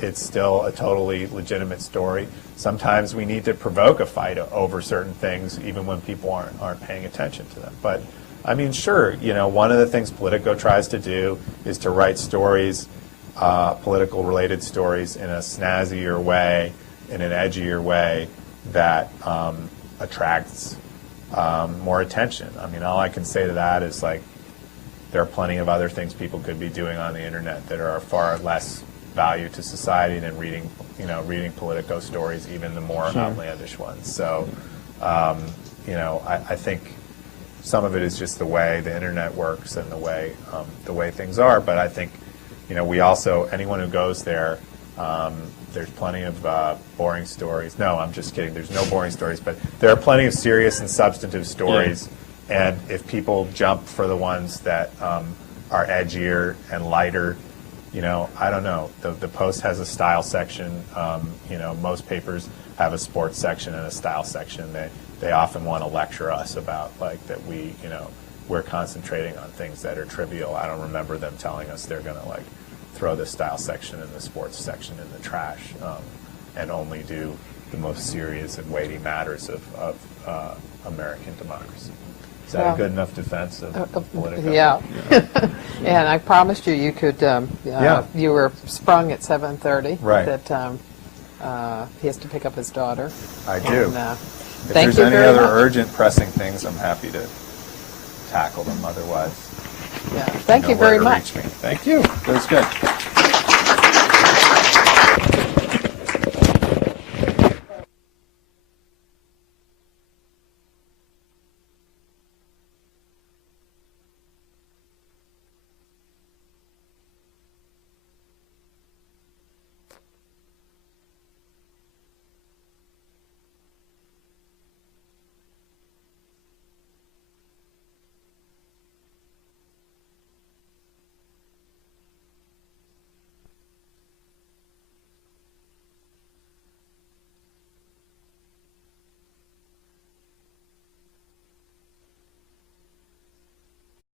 it's still a totally legitimate story. Sometimes we need to provoke a fight over certain things, even when people aren't paying attention to them. But I mean, sure, one of the things Politico tries to do is to write stories, political-related stories, in a snazzier way, in an edgier way that attracts more attention. I mean, all I can say to that is there are plenty of other things people could be doing on the internet that are far less value to society than reading Politico stories, even the more outlandish ones. So, I think some of it is just the way the internet works and the way things are. But I think, we also, anyone who goes there, there's plenty of boring stories. No, I'm just kidding. There's no boring stories, but there are plenty of serious and substantive stories. And if people jump for the ones that are edgier and lighter, I don't know. The Post has a style section. Most papers have a sports section and a style section. They often want to lecture us about that we're concentrating on things that are trivial. I don't remember them telling us they're going to throw the style section and the sports section in the trash and only do the most serious and weighty matters of American democracy. Is that a good enough defense of Politico? Yeah. And I promised you could, you were sprung at 7:30. Right. That he has to pick up his daughter. I do. And, If thank there's you any very other much. urgent, pressing things, I'm happy to tackle them. Otherwise, Yeah. Thank you very where to much. reach me. Thank you. That was good.